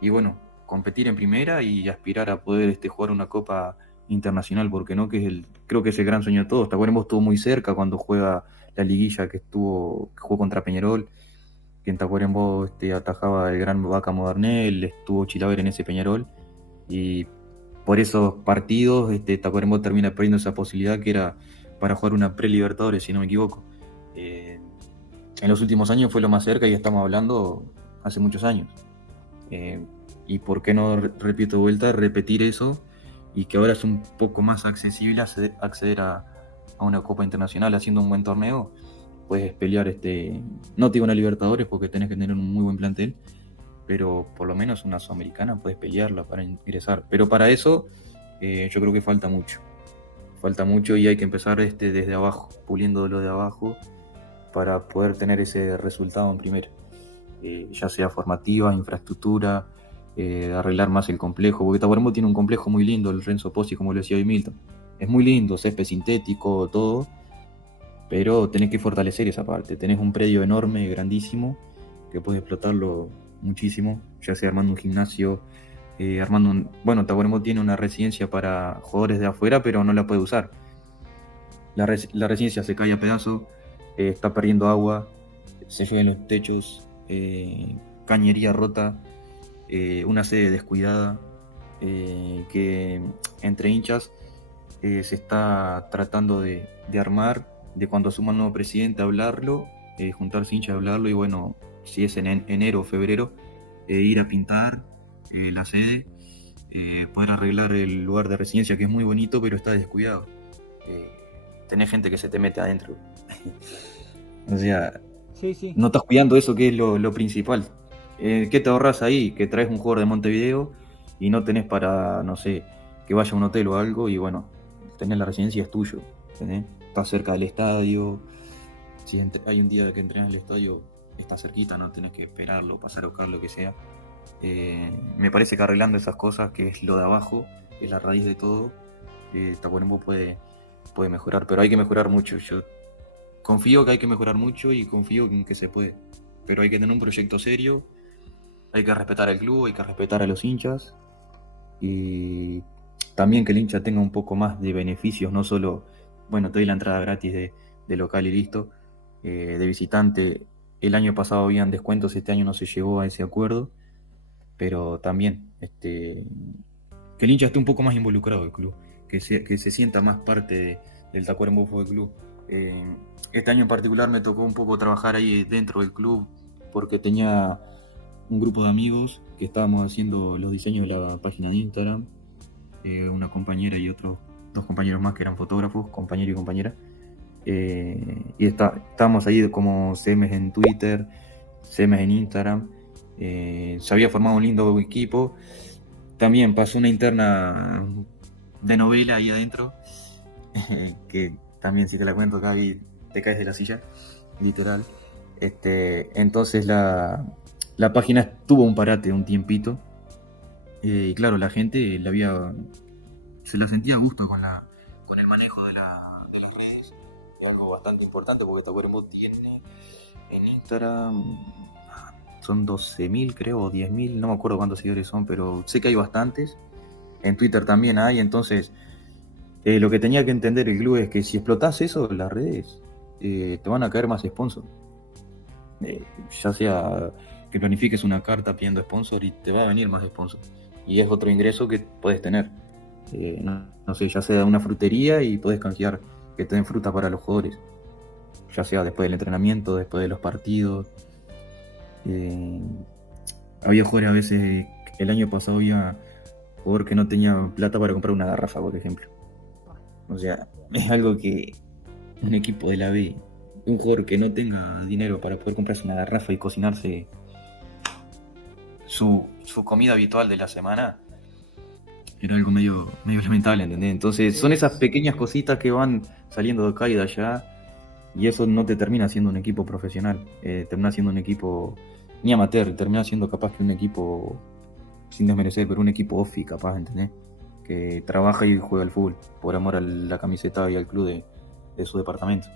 y bueno, competir en primera y aspirar a poder jugar una copa internacional, porque no, creo que es el gran sueño de todos. Tacuarembó estuvo muy cerca cuando juega la liguilla que jugó contra Peñarol, que en Tacuarembó atajaba el gran Vaca Modernel, estuvo Chilaver en ese Peñarol, y por esos partidos Tacuarembó termina perdiendo esa posibilidad que era para jugar una pre-Libertadores, si no me equivoco. En los últimos años fue lo más cerca y estamos hablando hace muchos años. Y por qué no, repito de vuelta, repetir eso y que ahora es un poco más accesible acceder a una Copa Internacional haciendo un buen torneo, puedes pelear, no te digo una Libertadores porque tenés que tener un muy buen plantel, pero por lo menos una Sudamericana puedes pelearla para ingresar. Pero para eso yo creo que falta mucho y hay que empezar desde abajo, puliendo lo de abajo para poder tener ese resultado en primera. Ya sea formativa, infraestructura, arreglar más el complejo, porque Tacuarembó tiene un complejo muy lindo, el Renzo Pozzi, como lo decía hoy Milton. Es muy lindo, césped sintético, todo, pero tenés que fortalecer esa parte. Tenés un predio enorme, grandísimo, que puedes explotarlo muchísimo, ya sea armando un gimnasio, bueno, Tacuarembó tiene una residencia para jugadores de afuera, pero no la puede usar. La residencia se cae a pedazos, está perdiendo agua, se llueve en los techos, cañería rota, una sede descuidada, que entre hinchas se está tratando de armar, de cuando asuma el nuevo presidente hablarlo, juntarse hinchas a hablarlo y bueno, si es en enero o febrero, ir a pintar la sede, poder arreglar el lugar de residencia que es muy bonito pero está descuidado. Tenés gente que se te mete adentro. O sea, Sí. no estás cuidando eso que es lo principal. ¿Qué te ahorras ahí? Que traes un jugador de Montevideo y no tenés para, no sé, que vaya a un hotel o algo y bueno, tenés la residencia, es tuyo. ¿Entendés? Estás cerca del estadio. Si hay un día que entrenas al estadio, está cerquita, no tenés que esperarlo, pasar a buscar lo que sea. Me parece que arreglando esas cosas, que es lo de abajo, es la raíz de todo, Tacuarembó puede mejorar, pero hay que mejorar mucho. Yo confío que hay que mejorar mucho y confío en que se puede. Pero hay que tener un proyecto serio, hay que respetar al club, hay que respetar a los hinchas y también que el hincha tenga un poco más de beneficios, no solo, bueno, te doy la entrada gratis de local y listo, de visitante. El año pasado habían descuentos, este año no se llegó a ese acuerdo, pero también que el hincha esté un poco más involucrado del club, que se sienta más parte del Tacuarembó Fútbol Club. Este año en particular me tocó un poco trabajar ahí dentro del club porque tenía un grupo de amigos que estábamos haciendo los diseños de la página de Instagram, una compañera y otros dos compañeros más que eran fotógrafos, compañero y compañera, y estábamos ahí como CMs en Twitter, CMs en Instagram, se había formado un lindo equipo, también pasó una interna de novela ahí adentro, que también si te la cuento acá y te caes de la silla, literal. Entonces la página tuvo un parate un tiempito, y claro, la gente se la sentía a gusto con el manejo de las redes. Es algo bastante importante porque Tacuarembó tiene en Instagram, son 12.000 creo, o 10.000, no me acuerdo cuántos seguidores son, pero sé que hay bastantes. En Twitter también hay, entonces lo que tenía que entender el club es que si explotás eso en las redes, te van a caer más sponsors. Ya sea que planifiques una carta pidiendo sponsor y te va a venir más sponsor. Y es otro ingreso que puedes tener. No sé, ya sea una frutería y podés canjear que te den fruta para los jugadores. Ya sea después del entrenamiento, después de los partidos. Había jugadores a veces, el año pasado había jugador que no tenía plata para comprar una garrafa, por ejemplo. O sea, es algo que un equipo de la B, un jugador que no tenga dinero para poder comprarse una garrafa y cocinarse su comida habitual de la semana, era algo medio lamentable, ¿entendés? Entonces son esas pequeñas cositas que van saliendo de acá y de allá y eso no te termina siendo un equipo profesional, termina siendo un equipo ni amateur, termina siendo capaz que un equipo, sin desmerecer, pero un equipo ofi capaz, ¿entendés? Que trabaja y juega al fútbol por amor a la camiseta y al club de su departamento.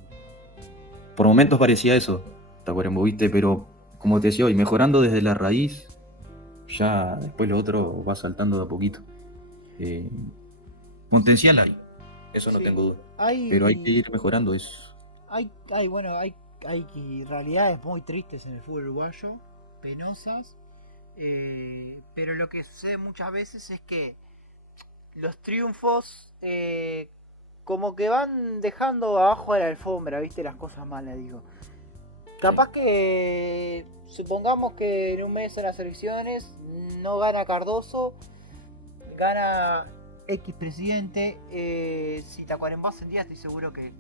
Por momentos parecía eso, Tacuarembó, ¿viste? Pero como te decía hoy, mejorando desde la raíz, ya después lo otro va saltando de a poquito. Potencial hay, eso no tengo duda. Pero hay que ir mejorando eso. Hay realidades muy tristes en el fútbol uruguayo, penosas, pero lo que sucede muchas veces es que los triunfos como que van dejando abajo de la alfombra, viste, las cosas malas, digo. Capaz que supongamos que en un mes en las elecciones no gana Cardoso, gana X presidente, si Tacuarembó ascendía estoy seguro que,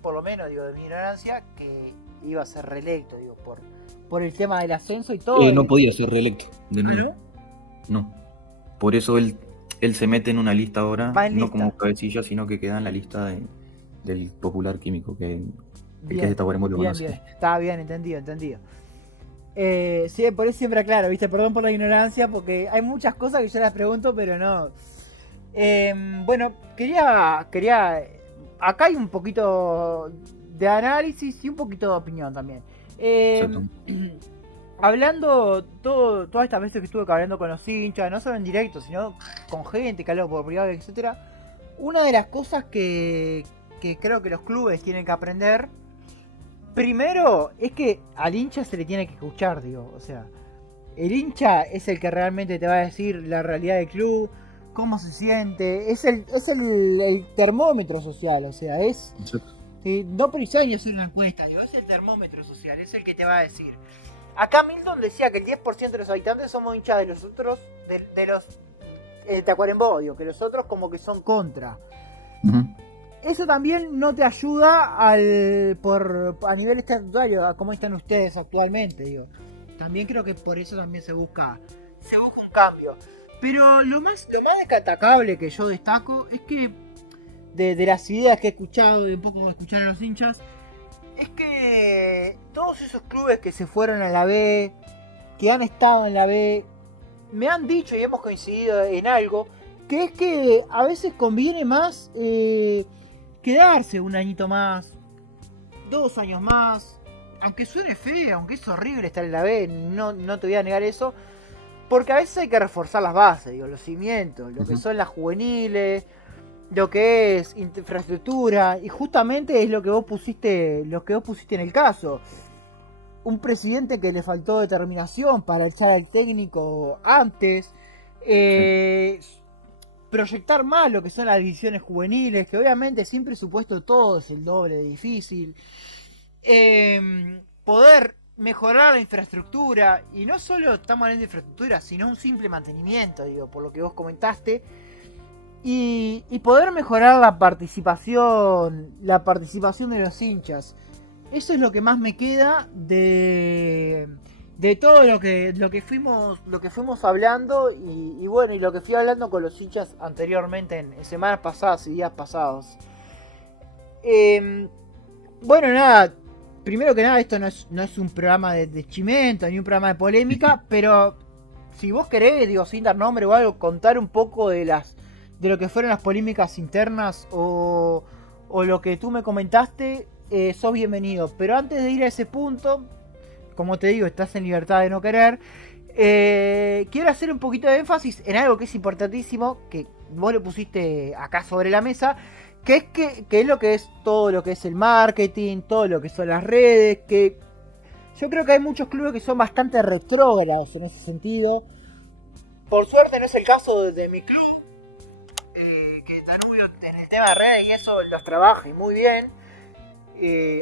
por lo menos digo de mi ignorancia, que iba a ser reelecto, digo, por el tema del ascenso y todo. No podía ser reelecto de ¿Ah, nuevo. no? No. Por eso él se mete en una lista ahora, Va en no lista. como cabecilla, sino que queda en la lista del Popular Químico, que el que es Bien, de Tacuarembó lo bien, conoce. bien. Está bien, entendido. Sí, por eso siempre aclaro, ¿viste? Perdón por la ignorancia, porque hay muchas cosas que yo las pregunto, pero no. Bueno, quería. Acá hay un poquito de análisis y un poquito de opinión también. Exacto. Hablando todas estas veces que estuve hablando con los hinchas, no solo en directo, sino con gente que habló por privado, etcétera. Una de las cosas que creo que los clubes tienen que aprender, primero, es que al hincha se le tiene que escuchar, digo. O sea, el hincha es el que realmente te va a decir la realidad del club, cómo se siente, es el termómetro social, o sea, es... Exacto. No preciso hacer una encuesta, digo, es el termómetro social, es el que te va a decir. Acá Milton decía que el 10% de los habitantes somos hinchas de los otros, de los Tacuarembó, digo, que los otros como que son contra. Uh-huh. Eso también no te ayuda a nivel estatutario, a cómo están ustedes actualmente, digo. También creo que por eso también se busca un cambio. Pero lo más destacable que yo destaco es que de las ideas que he escuchado y un poco escuchar a los hinchas, es que todos esos clubes que se fueron a la B, que han estado en la B, me han dicho y hemos coincidido en algo, que es que a veces conviene más quedarse un añito más, 2 años más, aunque suene feo, aunque es horrible estar en la B, no te voy a negar eso, porque a veces hay que reforzar las bases, digo, los cimientos, lo que son las juveniles, lo que es infraestructura, y justamente es lo que vos pusiste en el caso. Un presidente que le faltó determinación para echar al técnico antes, proyectar más lo que son las divisiones juveniles, que obviamente sin presupuesto todo es el doble de difícil, poder mejorar la infraestructura, y no solo estamos hablando de infraestructura, sino un simple mantenimiento, digo, por lo que vos comentaste, y poder mejorar la participación de los hinchas. Eso es lo que más me queda de todo lo que fuimos hablando, y bueno, y lo que fui hablando con los hinchas anteriormente en semanas pasadas y días pasados. Bueno, nada, primero que nada, esto no es un programa de chimento ni un programa de polémica, pero si vos querés, digo, sin dar nombre o algo, contar un poco de lo que fueron las polémicas internas o lo que tú me comentaste, sos bienvenido. Pero antes de ir a ese punto, como te digo, estás en libertad de no querer, quiero hacer un poquito de énfasis en algo que es importantísimo, que vos lo pusiste acá sobre la mesa, que es lo que es todo lo que es el marketing, todo lo que son las redes, que yo creo que hay muchos clubes que son bastante retrógrados en ese sentido. Por suerte no es el caso de mi club, que Danubio en el tema de redes y eso los trabaja y muy bien.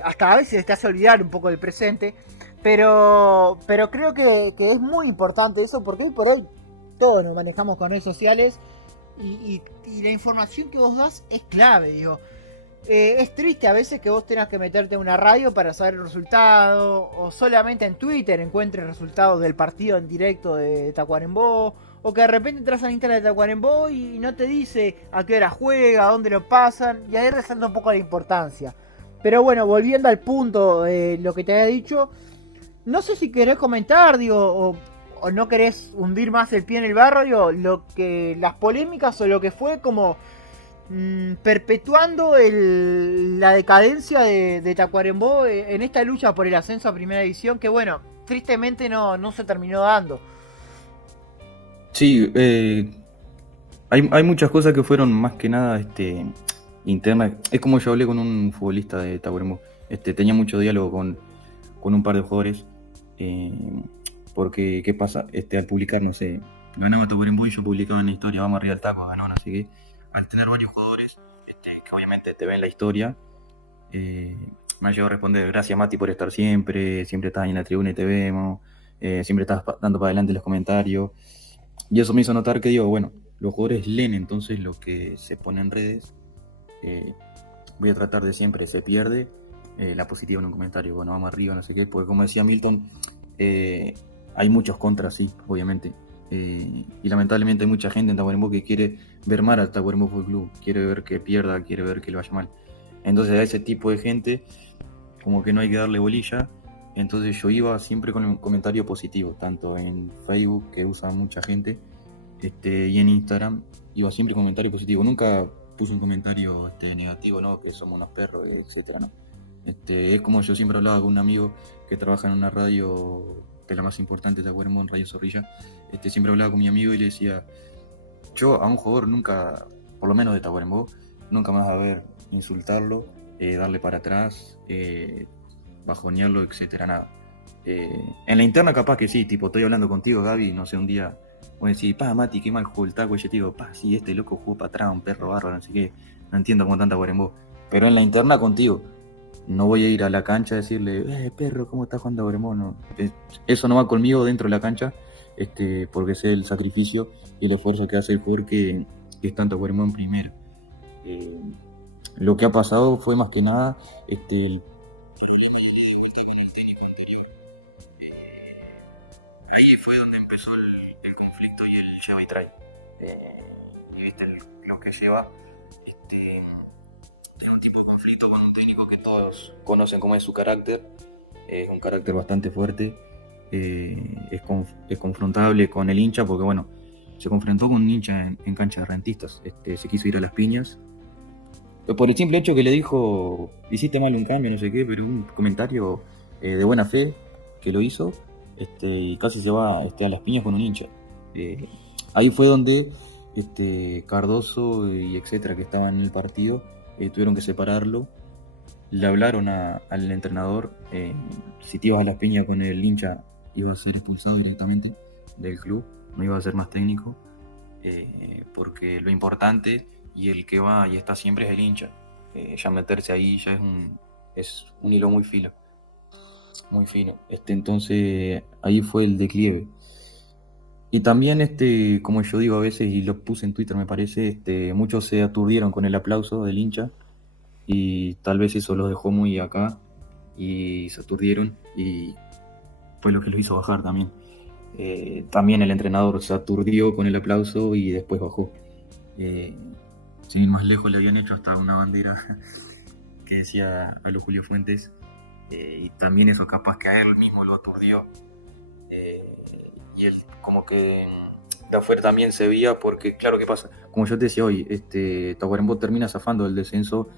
Hasta a veces te hace olvidar un poco del presente, pero creo que es muy importante eso, porque hoy por hoy todos nos manejamos con redes sociales y la información que vos das es clave, digo. Es triste a veces que vos tengas que meterte en una radio para saber el resultado, o solamente en Twitter encuentres resultados del partido en directo de Tacuarembó, o que de repente entras al Instagram de Tacuarembó y no te dice a qué hora juega, a dónde lo pasan, y ahí resalta un poco la importancia. Pero bueno, volviendo al punto, lo que te había dicho, no sé si querés comentar, digo, o no querés hundir más el pie en el barro, digo, las polémicas o lo que fue como perpetuando la decadencia de Tacuarembó en esta lucha por el ascenso a primera división, que bueno, tristemente no se terminó dando. Sí, hay muchas cosas que fueron más que nada internas. Es como yo hablé con un futbolista de Tacuarembó. Tenía mucho diálogo con un par de jugadores. Porque, ¿qué pasa? Al publicar, no sé, ganaba Tacuarembó y yo publicaba en la historia, vamos arriba al Taco, ganó, no sé qué. Al tener varios jugadores que obviamente te ven la historia, me ha llegado a responder: gracias Mati por estar siempre estás ahí en la tribuna y te vemos, siempre estás dando para adelante los comentarios. Y eso me hizo notar que, digo, bueno, los jugadores leen entonces lo que se pone en redes. Voy a tratar de siempre, se pierde la positiva en un comentario, bueno, vamos arriba, no sé qué, porque como decía Milton, Eh, Hay muchos contras, sí, obviamente. Y lamentablemente hay mucha gente en Tacuarembó que quiere ver mal al Tacuarembó Fútbol Club, quiere ver que pierda, quiere ver que le vaya mal. Entonces a ese tipo de gente como que no hay que darle bolilla. Entonces yo iba siempre con un comentario positivo, tanto en Facebook, que usa mucha gente, y en Instagram iba siempre con comentario positivo. Nunca puse un comentario negativo, ¿no? Que somos unos perros, etcétera, ¿no? Es como yo siempre hablaba con un amigo que trabaja en una radio, que es la más importante de Tacuarembó, en Radio Zorrilla. Siempre hablaba con mi amigo y le decía, yo a un jugador nunca, por lo menos de Tacuarembó, nunca más a ver insultarlo, darle para atrás, bajonearlo, etcétera, nada. En la interna capaz que sí, tipo, estoy hablando contigo, Gaby, no sé, un día voy a decir, pa, Mati, qué mal jugó el Taco, y yo te digo, pa, sí, este loco jugó para atrás, un perro bárbaro, no sé qué, no entiendo cómo tanta Tacuarembó. Pero en la interna contigo, no voy a ir a la cancha a decirle, perro, ¿cómo estás jugando Tacuarembó? No, eso no va conmigo dentro de la cancha, porque sé el sacrificio y el esfuerzo que hace el jugador que está en Tacuarembó en primera. Eh, lo que ha pasado fue más que nada el problema ya le con el técnico anterior. Ahí fue donde empezó el conflicto y el lleva y trae. Lo que lleva tiene un tipo de conflicto con un técnico que todos conocen cómo es su carácter. Es un carácter bastante fuerte. Es confrontable con el hincha porque, bueno, se confrontó con un hincha en cancha de Rentistas. Se quiso ir a las piñas. Por el simple hecho que le dijo, hiciste mal un cambio, no sé qué, pero un comentario de buena fe que lo hizo, y casi se va a las piñas con un hincha. Ahí fue donde Cardoso y etcétera que estaban en el partido tuvieron que separarlo. Le hablaron al entrenador, si te ibas a las piñas con el hincha ibas a ser expulsado directamente del club, no iba a ser más técnico, porque lo importante y el que va y está siempre es el hincha. Ya meterse ahí ya es un hilo muy fino. Muy fino. Entonces ahí fue el declive. Y también, como yo digo a veces, y lo puse en Twitter me parece, muchos se aturdieron con el aplauso del hincha y tal vez eso los dejó muy acá y se aturdieron y fue lo que los hizo bajar también. También el entrenador se aturdió con el aplauso y después bajó. Sin ir más lejos, le habían hecho hasta una bandera que decía a los Julio Fuentes, y también eso capaz que a él mismo lo aturdió. Y él como que de afuera también se veía porque, claro, ¿qué pasa? Como yo te decía hoy, Tacuarembó termina zafando del descenso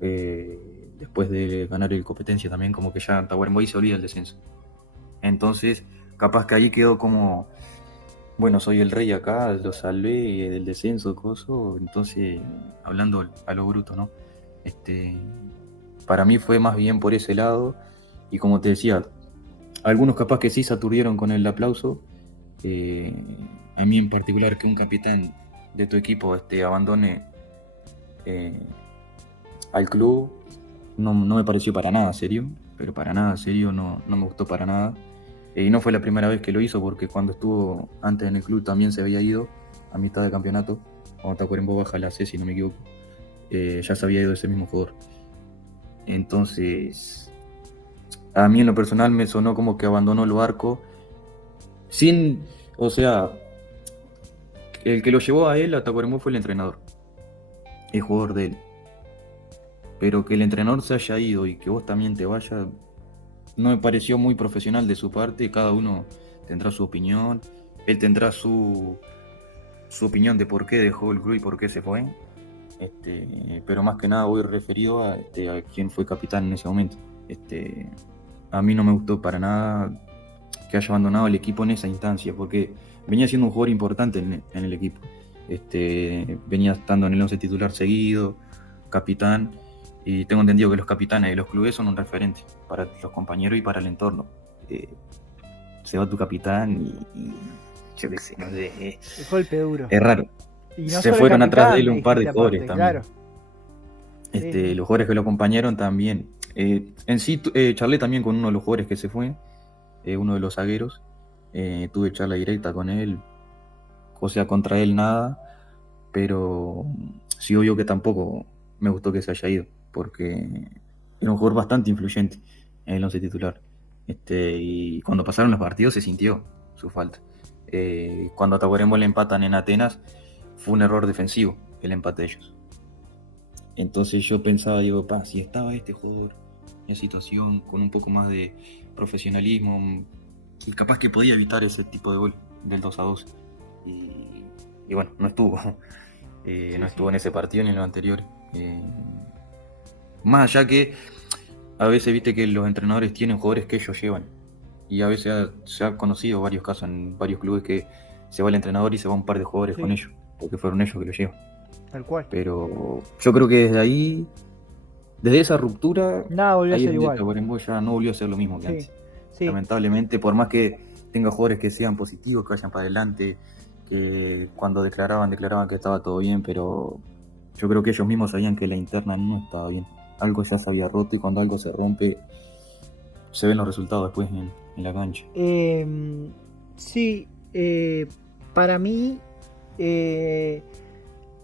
después de ganar el competencia también, como que ya Tacuarembó ahí se olvida el descenso. Entonces, capaz que ahí quedó como, bueno, soy el rey acá, lo salvé del descenso, coso, entonces, hablando a lo bruto, ¿no? Para mí fue más bien por ese lado, y como te decía, algunos capaz que sí se aturdieron con el aplauso, a mí en particular que un capitán de tu equipo abandone al club, no me pareció para nada serio, pero para nada serio, no me gustó para nada. Y no fue la primera vez que lo hizo, porque cuando estuvo antes en el club también se había ido a mitad de campeonato, cuando Tacuarembó baja la C, si no me equivoco, ya se había ido ese mismo jugador. Entonces, a mí en lo personal me sonó como que abandonó el barco sin, o sea, el que lo llevó a él a Tacuarembó fue el entrenador, el jugador de él. Pero que el entrenador se haya ido y que vos también te vayas, no me pareció muy profesional de su parte. Cada uno tendrá su opinión, él tendrá su opinión de por qué dejó el club y por qué se fue. Pero más que nada voy referido a quién fue capitán en ese momento. A mí no me gustó para nada que haya abandonado el equipo en esa instancia, porque venía siendo un jugador importante en el equipo. Venía estando en el 11 titular seguido, capitán, y tengo entendido que los capitanes de los clubes son un referente para los compañeros y para el entorno. Se va tu capitán y yo qué sé, no sé. El golpe duro. Es raro. Y no se fueron capitán, atrás de él un par de jugadores también. Claro. Los jugadores que lo acompañaron también. En sí, charlé también con uno de los jugadores que se fue, uno de los zagueros. Tuve charla directa con él, o sea, contra él nada, pero sí, obvio que tampoco me gustó que se haya ido, porque era un jugador bastante influyente en el 11 titular. Y cuando pasaron los partidos se sintió su falta. Cuando a Tacuarembó le empatan en Atenas, fue un error defensivo el empate de ellos. Entonces yo pensaba, digo, si estaba este jugador en la situación con un poco más de profesionalismo, que capaz que podía evitar ese tipo de gol del 2-2. Y bueno, no estuvo. No estuvo en ese partido ni en lo anterior. Más allá que a veces viste que los entrenadores tienen jugadores que ellos llevan. Y a veces se ha conocido varios casos en varios clubes que se va el entrenador y se va un par de jugadores con ellos, porque fueron ellos que lo llevan. Tal cual. Pero yo creo que desde ahí, desde esa ruptura, nada volvió a ser igual. Tacuarembó ya no volvió a ser lo mismo que antes. Sí. Lamentablemente, por más que tenga jugadores que sean positivos, que vayan para adelante, que cuando declaraban que estaba todo bien, pero yo creo que ellos mismos sabían que la interna no estaba bien. Algo ya se había roto y cuando algo se rompe, se ven los resultados después en la cancha. Sí, para mí,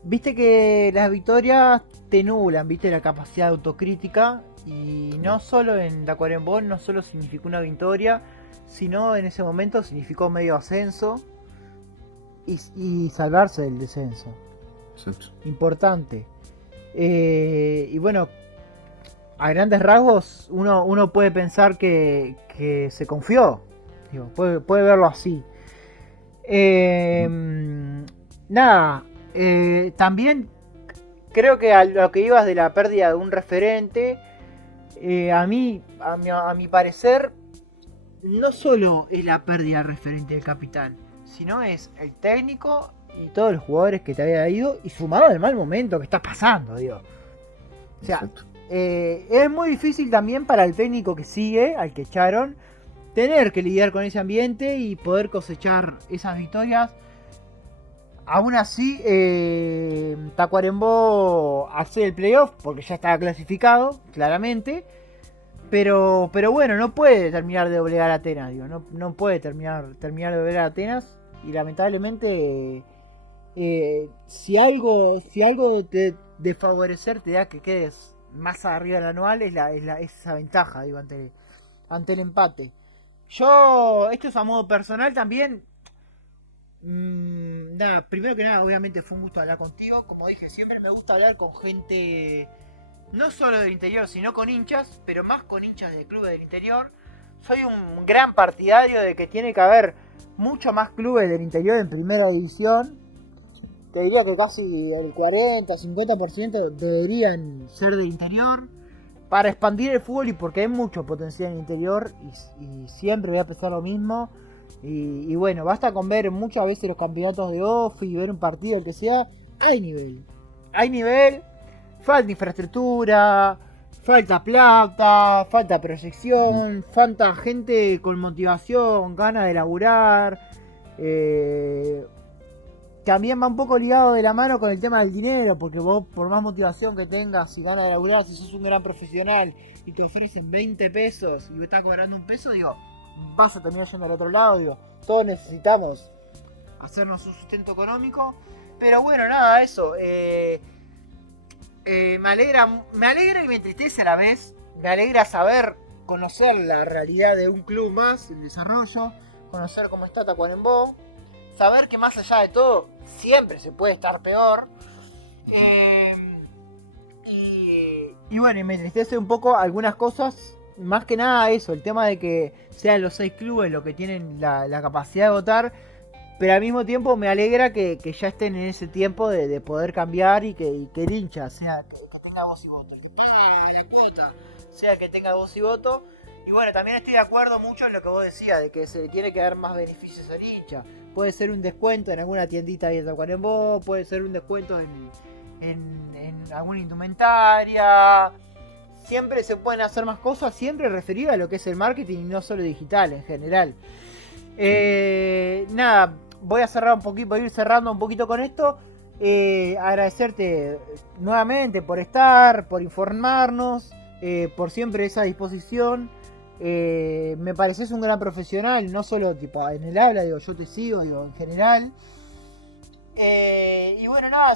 viste que las victorias te nublan, viste la capacidad de autocrítica, y no solo en Tacuarembó no solo significó una victoria, sino en ese momento significó medio ascenso y salvarse del descenso. Exacto. Importante. Y bueno, a grandes rasgos uno puede pensar que se confió. Digo, puede verlo así. Nada, también creo que a lo que ibas de la pérdida de un referente, a mi parecer, no solo es la pérdida del referente del capitán, sino es el técnico y todos los jugadores que te había ido, y sumado al mal momento que está pasando, digo. O sea, es muy difícil también para el técnico que sigue, al que echaron, tener que lidiar con ese ambiente y poder cosechar esas victorias. Aún así, Tacuarembó hace el playoff porque ya estaba clasificado, claramente. Pero bueno, no puede terminar de doblegar a Atenas, digo. No puede terminar de doblegar a Atenas. Y lamentablemente, si algo de favorecer te da que quedes más arriba del anual, es esa ventaja, digo, ante el empate. Esto es a modo personal también. Nada, primero que nada, obviamente fue un gusto hablar contigo. Como dije, siempre me gusta hablar con gente, no solo del interior, sino con hinchas, pero más con hinchas de clubes del interior. Soy un gran partidario de que tiene que haber mucho más clubes del interior en primera división. Te diría que casi el 40-50% deberían ser del interior, para expandir el fútbol y porque hay mucho potencial en el interior, y siempre voy a pensar lo mismo. Y bueno, basta con ver muchas veces los campeonatos de off y ver un partido, el que sea. Hay nivel, falta infraestructura, falta plata, falta proyección, falta gente con motivación, ganas de laburar. También va un poco ligado de la mano con el tema del dinero, porque vos, por más motivación que tengas y ganas de laburar, si sos un gran profesional y te ofrecen 20 pesos y vos estás cobrando un peso, digo, vas a terminar yendo al otro lado, digo. Todos necesitamos hacernos un sustento económico. Pero bueno, nada, eso. Me alegra y me entristece a la vez. Me alegra conocer la realidad de un club más, el desarrollo, conocer cómo está Tacuarembó, saber que más allá de todo siempre se puede estar peor. Y bueno, y me entristece un poco algunas cosas. Más que nada eso, el tema de que sean los 6 clubes los que tienen la capacidad de votar, pero al mismo tiempo me alegra que ya estén en ese tiempo de poder cambiar y que el hincha sea que tenga voz y voto, que paga la cuota sea que tenga voz y voto. Y bueno, también estoy de acuerdo mucho en lo que vos decías, de que se le tiene que dar más beneficios al hincha. Puede ser un descuento en alguna tiendita ahí en Tacuarembó, puede ser un descuento en alguna indumentaria. Siempre se pueden hacer más cosas, siempre referido a lo que es el marketing y no solo digital en general. Nada, voy a ir cerrando un poquito con esto. Agradecerte nuevamente por estar, por informarnos, por siempre esa disposición. Me pareces un gran profesional, no solo tipo en el habla, digo, yo te sigo, digo, en general. Y bueno, nada,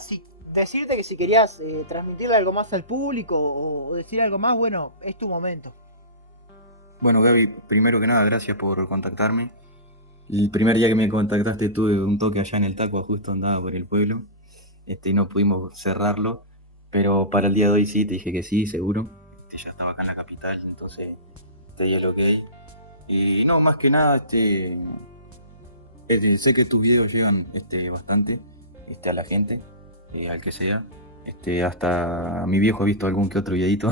decirte que si querías transmitirle algo más al público o decir algo más, bueno, es tu momento. Bueno, Gaby, primero que nada, gracias por contactarme. El primer día que me contactaste tuve un toque allá en el Tacua, justo andaba por el pueblo, y no pudimos cerrarlo, pero para el día de hoy sí, te dije que sí, seguro. Ya estaba acá en la capital, entonces te di el ok. Y no, más que nada, sé que tus videos llegan bastante a la gente, al que sea. Hasta mi viejo ha visto algún que otro videito,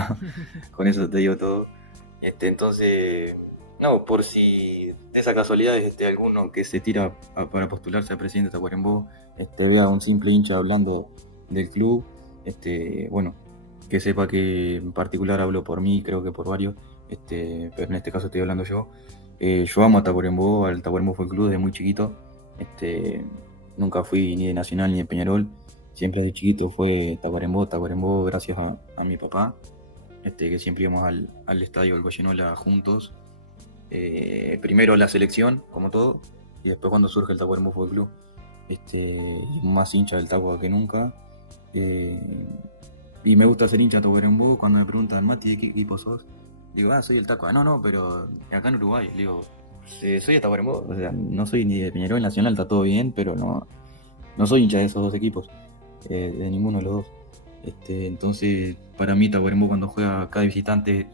con eso te digo todo. Entonces, no, por si de esa casualidad alguno que se tira para postularse a presidente de Tacuarembó, vea a un simple hincha hablando del club, bueno, que sepa que en particular hablo por mí, creo que por varios, pero en este caso estoy hablando yo. Yo amo a Tacuarembó, al Tacuarembó fue el club desde muy chiquito. Nunca fui ni de Nacional ni de Peñarol, siempre desde chiquito fue Tacuarembó, Tacuarembó, gracias a mi papá, que siempre íbamos al estadio del Goyenola juntos. Primero la selección, como todo, y después cuando surge el Tacuarembó Fútbol Club. Más hincha del Tacua que nunca. Eh, y me gusta ser hincha de Tacuarembó. Cuando me preguntan, Mati, ¿de qué equipo sos? Digo, soy el Tacua. No, pero acá en Uruguay. Digo, soy de Tacuarembó. O sea, no soy ni de Peñarol Nacional, está todo bien, pero no soy hincha de esos dos equipos, de ninguno de los dos. Entonces, para mí, Tacuarembó cuando juega acá de visitante,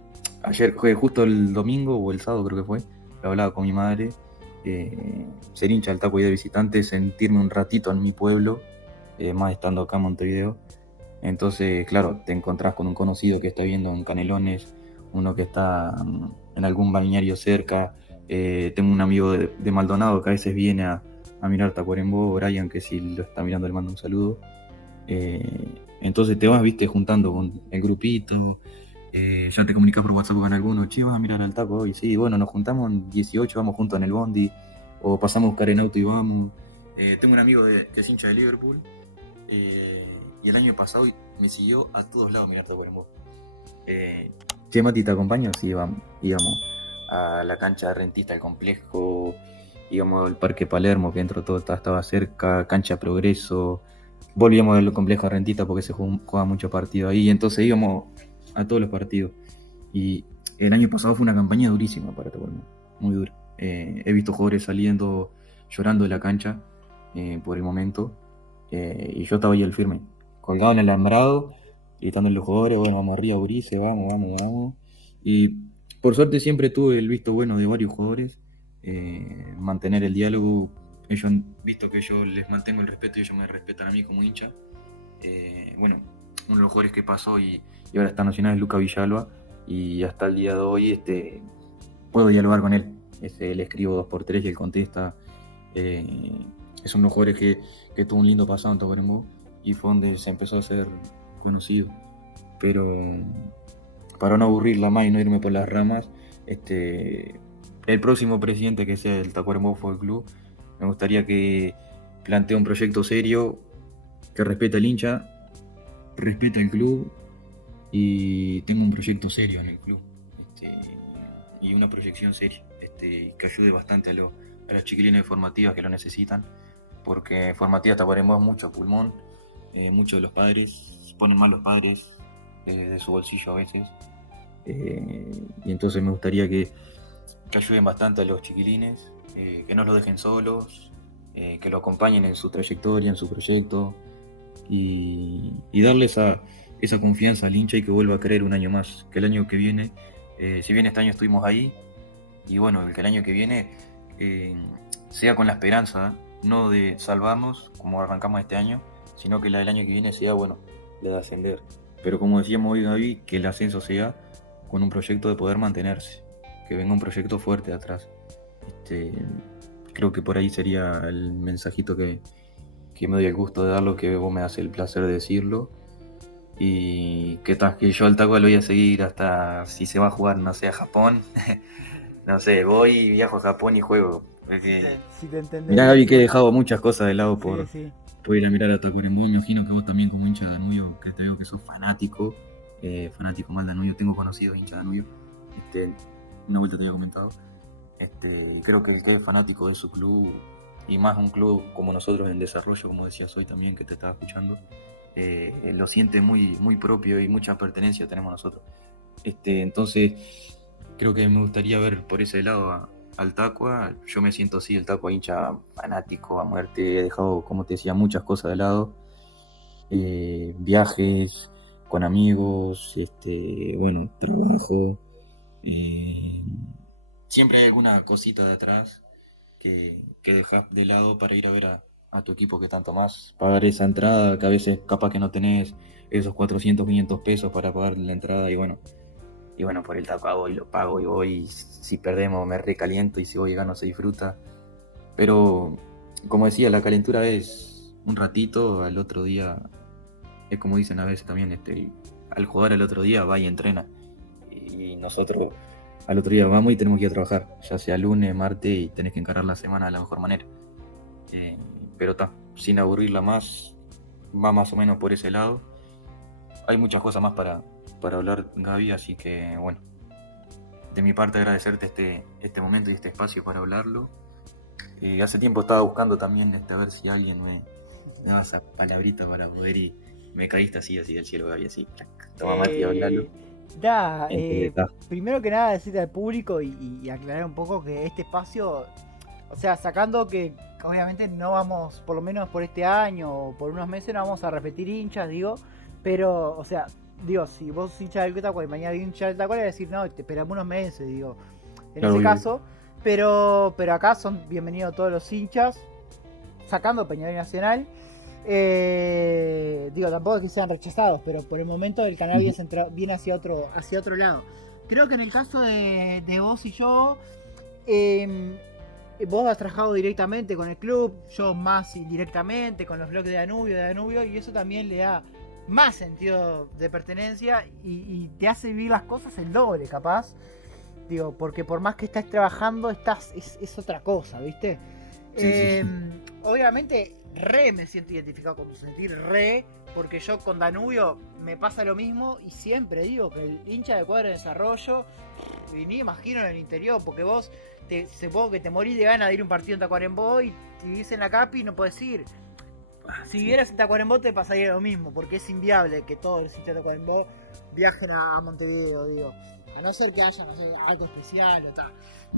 ayer jugué justo el domingo o el sábado, creo que fue, lo hablaba con mi madre, ser hincha del Taco y de visitante, sentirme un ratito en mi pueblo, más estando acá en Montevideo. Entonces, claro, te encontrás con un conocido que está viendo en Canelones, uno que está en algún balneario cerca. Tengo un amigo de Maldonado que a veces viene a mirar Tacuarembó, Brian, que si lo está mirando le mando un saludo. Entonces te vas, viste, juntando con el grupito, ya te comunicas por WhatsApp con alguno, che, vas a mirar al Taco hoy, sí, bueno, nos juntamos en 18, vamos juntos en el bondi, o pasamos a buscar en auto y vamos. Tengo un amigo que es hincha de Liverpool, y el año pasado me siguió a todos lados mirar Tacuarembó. Che, Mati, ¿te acompaño? Sí, íbamos a la cancha de Rentista, al complejo, íbamos al Parque Palermo, que dentro de todo estaba cerca, cancha Progreso. Volvíamos del complejo de Rentista porque se jugaba mucho partido ahí, entonces íbamos a todos los partidos. Y el año pasado fue una campaña durísima para Tacuarembó, muy dura. He visto jugadores saliendo llorando de la cancha por el momento, y yo estaba ahí al firme, colgado en el alambrado, gritando a los jugadores, bueno, vamos arriba, Urice, vamos, vamos, vamos. Y por suerte siempre tuve el visto bueno de varios jugadores, mantener el diálogo. Ellos han visto que yo les mantengo el respeto y ellos me respetan a mí como hincha. Bueno, uno de los jugadores que pasó y ahora está nacional es Luca Villalba, y hasta el día de hoy puedo dialogar con él. Le escribo 2x3 y él contesta. Es uno de los jugadores que tuvo un lindo pasado en Tacuarembó y fue donde se empezó a ser conocido. Pero para no aburrirla más y no irme por las ramas, el próximo presidente que sea del Tacuarembó Fútbol Club, me gustaría que plantee un proyecto serio, que respete al hincha, respete al club y tenga un proyecto serio en el club, y una proyección seria, que ayude bastante a los chiquilines de formativas que lo necesitan, porque formativas Tacuarembó es mucho pulmón, muchos de los padres ponen mal los padres de su bolsillo a veces, y entonces me gustaría que ayuden bastante a los chiquilines, que no los dejen solos, que lo acompañen en su trayectoria, en su proyecto, y darle esa confianza al hincha y que vuelva a creer un año más, que el año que viene, si bien este año estuvimos ahí, y bueno, que el año que viene sea con la esperanza, no de salvarnos como arrancamos este año, sino que la del año que viene sea, bueno, la de ascender. Pero como decíamos hoy, David, que el ascenso sea con un proyecto de poder mantenerse, que venga un proyecto fuerte de atrás. Creo que por ahí sería el mensajito que me doy el gusto de darlo, que vos me das el placer de decirlo. Y que yo al Taco lo voy a seguir hasta si se va a jugar, no sé, a Japón. No sé, voy y viajo a Japón y juego. Si te Mirá, entendería, Gaby, que he sí. dejado muchas cosas de lado Sí, sí. por ir a mirar a Tacuarembó. Me imagino que vos también como hincha de Danubio, que te veo que sos fanático, mal de Danubio. Tengo conocido hincha de Danubio. Una vuelta te había comentado. Creo que el que es fanático de su club, y más un club como nosotros en desarrollo, como decías hoy también, que te estaba escuchando, lo siente muy, muy propio y mucha pertenencia tenemos nosotros. Entonces, creo que me gustaría ver por ese lado al Tacua. Yo me siento así, el Tacua hincha fanático a muerte. He dejado, como te decía, muchas cosas de lado. Viajes con amigos, bueno, trabajo. eh, Siempre hay alguna cosita de atrás que dejas de lado para ir a ver a tu equipo que tanto más. Pagar esa entrada, que a veces capaz que no tenés esos 400, 500 pesos para pagar la entrada y bueno, por el Tacua voy, lo pago y voy. Y si perdemos me recaliento y si voy y gano se disfruta. Pero, como decía, la calentura es un ratito, al otro día, es como dicen a veces también, al jugar al otro día va y entrena. Y nosotros al otro día vamos y tenemos que ir a trabajar, ya sea lunes, martes, y tenés que encarar la semana de la mejor manera. Pero está, sin aburrirla más, va más o menos por ese lado. Hay muchas cosas más para hablar, Gaby, así que bueno, de mi parte agradecerte este momento y este espacio para hablarlo. Hace tiempo estaba buscando también a ver si alguien me daba esa palabrita para poder y me caíste así del cielo, Gaby, así. Toma mate y hablalo. Primero que nada decirle al público y aclarar un poco que este espacio, o sea, sacando que obviamente no vamos, por lo menos por este año o por unos meses no vamos a repetir hinchas, digo, pero, o sea, digo, si vos sos hincha del Tacua y mañana hay hincha del Tacua, le voy a decir, no, te esperamos unos meses, digo, en Claro, ese caso, pero acá son bienvenidos todos los hinchas, sacando Peñarol Nacional. Digo, tampoco es que sean rechazados, pero por el momento el canal viene hacia otro lado. Creo que en el caso de vos y yo, vos has trabajado directamente con el club, yo más indirectamente con los bloques de Danubio, y eso también le da más sentido de pertenencia y te hace vivir las cosas el doble, capaz. Digo, porque por más que estés trabajando, es otra cosa, ¿viste? Sí. Obviamente, me siento identificado con tu sentir, porque yo con Danubio me pasa lo mismo y siempre digo que el hincha de Cuadro de Desarrollo, y ni imagino en el interior, porque vos supongo que te morís de ganas de ir a un partido en Tacuarembó y vivís en la Capi y no podés ir. Si vivieras en Tacuarembó te pasaría lo mismo, porque es inviable que todos los hinchas de Tacuarembó viajen a Montevideo, digo. A no ser que haya, no sé, algo especial o tal.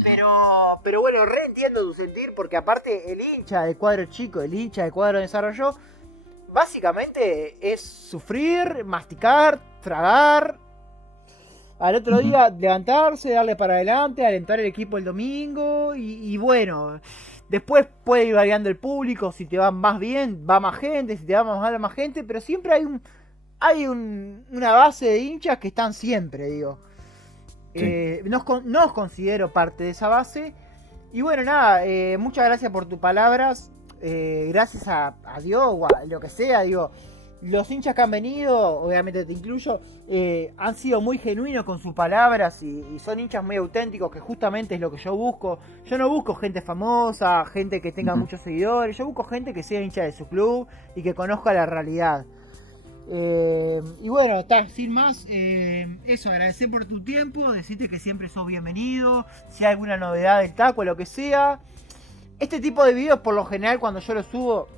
Pero bueno, entiendo tu sentir, porque aparte el hincha de Cuadro Chico, el hincha de Cuadro de Desarrollo, básicamente es sufrir, masticar, tragar, al otro día levantarse, darle para adelante, alentar el equipo el domingo y bueno, después puede ir variando el público, si te va más bien, va más gente, si te va más mal, más gente, pero siempre hay una base de hinchas que están siempre, digo. Sí. No os considero parte de esa base. Y bueno, nada, muchas gracias por tus palabras. Gracias a Dios o a lo que sea, digo. Los hinchas que han venido, obviamente te incluyo, han sido muy genuinos con sus palabras y son hinchas muy auténticos, que justamente es lo que yo busco. Yo no busco gente famosa, gente que tenga muchos seguidores. Yo busco gente que sea hincha de su club y que conozca la realidad. Y bueno, sin más, eso, agradecer por tu tiempo, decirte que siempre sos bienvenido, si hay alguna novedad del Taco, lo que sea. Este tipo de videos, por lo general, cuando yo los subo,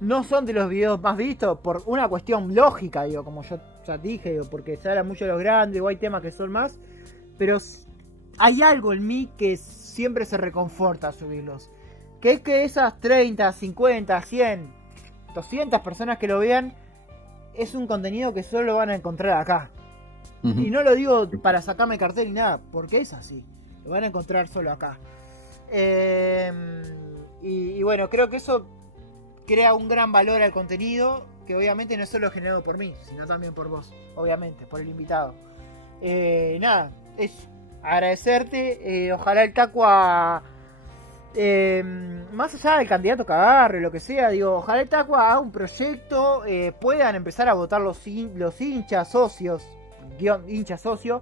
no son de los videos más vistos, por una cuestión lógica, digo, como yo ya dije, digo, porque se habla mucho de los grandes, o hay temas que son más, pero hay algo en mí que siempre se reconforta subirlos, que es que esas 30, 50, 100, 200 personas que lo vean, es un contenido que solo van a encontrar acá. Y no lo digo para sacarme cartel ni nada, porque es así. Lo van a encontrar solo acá. Y bueno, creo que eso crea un gran valor al contenido, que obviamente no es solo generado por mí, sino también por vos, obviamente, por el invitado. Nada, es agradecerte. Ojalá el Tacua, más allá del candidato que agarre, lo que sea, digo, ojalá el Tacua haga un proyecto, puedan empezar a votar los hinchas socios, hincha socio,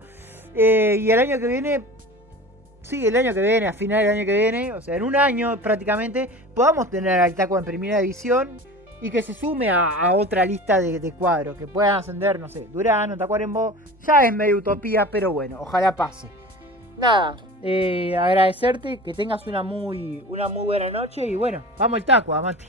y el año que viene, a final del año que viene, o sea, en un año prácticamente, podamos tener al Tacua en primera división y que se sume a otra lista de cuadros, que puedan ascender, no sé, Durano, Tacuarembó, ya es medio utopía, pero bueno, ojalá pase. Nada, agradecerte, que tengas una muy buena noche y bueno, vamos al Tacua, Mati.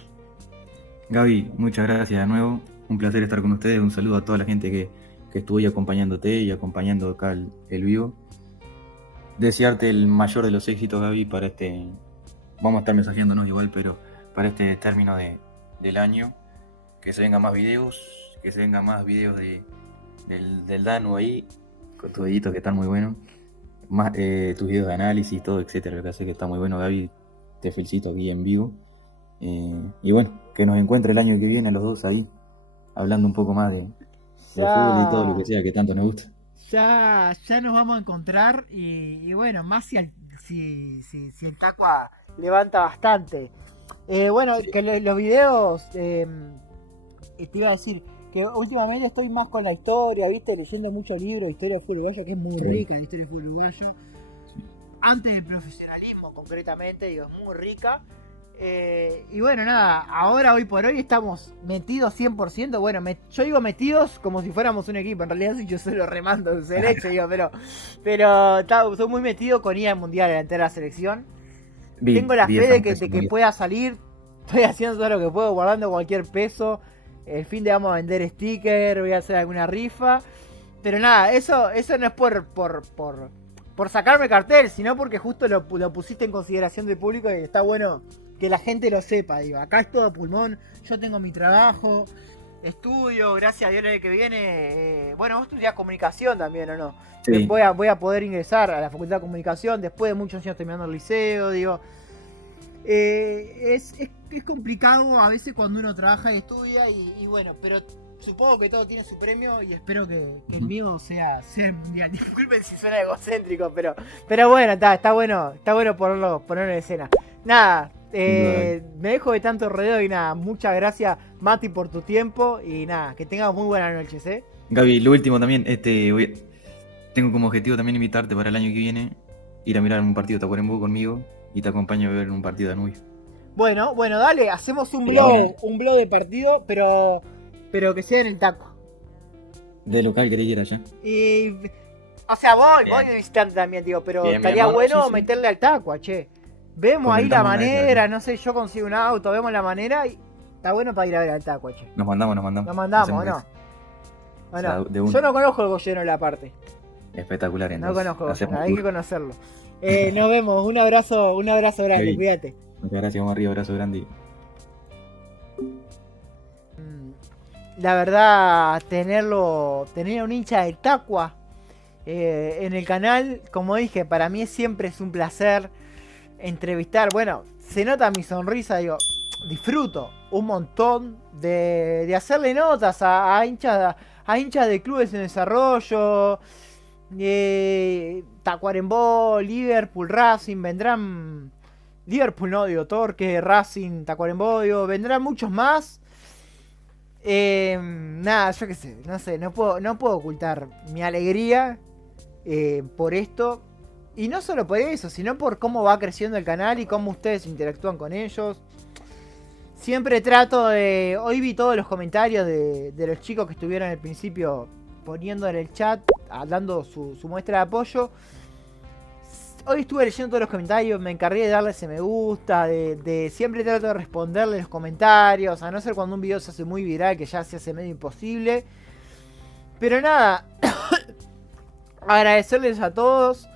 Gaby, muchas gracias de nuevo, un placer estar con ustedes, un saludo a toda la gente que estuvo ahí acompañándote y acompañando acá el vivo. desearte el mayor de los éxitos, Gaby, para este. Vamos a estar mensajeándonos igual, pero para este término del año. Que se vengan más videos, del Danu ahí, con tus deditos que están muy buenos. Más tus videos de análisis, todo, etcétera. Lo que hace que está muy bueno, Gaby. Te felicito aquí en vivo. Y bueno, que nos encuentre el año que viene los dos ahí, hablando un poco más de fútbol y todo lo que sea que tanto nos gusta. Ya nos vamos a encontrar y bueno, más si el Tacua levanta bastante. Bueno, Sí. que los videos, te iba a decir que últimamente estoy más con la historia, ¿viste? Leyendo muchos libros de historia del fútbol uruguayo, que es muy rica la historia del fútbol uruguayo. Antes del profesionalismo, concretamente, digo, es muy rica. Y bueno, nada, ahora hoy por hoy estamos metidos 100%. Bueno, yo digo metidos como si fuéramos un equipo. En realidad soy yo solo remando el derecho, digo, pero soy muy metido con ir al mundial, a la entera selección. Tengo la fe de que pueda salir. Estoy haciendo todo lo que puedo, guardando cualquier peso. El fin de vamos a vender stickers, voy a hacer alguna rifa. Pero nada, eso no es por sacarme cartel, sino porque justo lo pusiste en consideración del público y está bueno que la gente lo sepa. Digo, acá es todo pulmón, yo tengo mi trabajo, estudio, gracias a Dios el año que viene. Bueno, vos estudiás comunicación también, ¿o no? Sí. Voy a poder ingresar a la Facultad de Comunicación después de muchos años terminando el liceo, digo. Es complicado a veces cuando uno trabaja y estudia y bueno, pero supongo que todo tiene su premio y espero que el mío sea el mundial. Disculpen si suena egocéntrico, pero bueno, está bueno ponerlo en escena. Nada, me dejo de tanto rodeo y nada, muchas gracias Mati por tu tiempo y nada, que tengas muy buenas noches, Gaby, lo último también, tengo como objetivo también invitarte para el año que viene, ir a mirar un partido de Tacuarembó conmigo y te acompaño a ver un partido de Danubio. Bueno, dale, hacemos un blog de partido, pero que sea en el Taco. De local querés ir allá. Y, o sea, voy de visitante también, digo, pero bien, estaría bueno sí. meterle al Tacua, che. Vemos ahí la manera, no sé, yo consigo un auto, vemos la manera y está bueno para ir a ver al Tacua, che. Nos mandamos. Nos mandamos, ¿o no? Bueno, o sea, yo no conozco el Goyeno en la parte. Espectacular, entonces. No conozco, hay que conocerlo. Nos vemos, un abrazo grande, sí. Cuídate. Muchas gracias, vamos arriba, abrazo grande. La verdad, tener un hincha del Tacua en el canal, como dije, para mí siempre es un placer entrevistar. Bueno, se nota mi sonrisa, digo, disfruto un montón de hacerle notas a hinchas de clubes en desarrollo, Tacuarembó, Liverpool, Racing, vendrán. Liverpool no, digo, Torque, Racing, Tacuarembó, digo, vendrán muchos más. Nada, yo qué sé, no sé, no puedo ocultar mi alegría por esto. Y no solo por eso, sino por cómo va creciendo el canal y cómo ustedes interactúan con ellos. Siempre trato de... Hoy vi todos los comentarios de los chicos que estuvieron al principio poniendo en el chat, dando su muestra de apoyo. Hoy estuve leyendo todos los comentarios, me encargué de darle ese me gusta, de siempre trato de responderle los comentarios, a no ser cuando un video se hace muy viral, que ya se hace medio imposible. Pero nada, agradecerles a todos.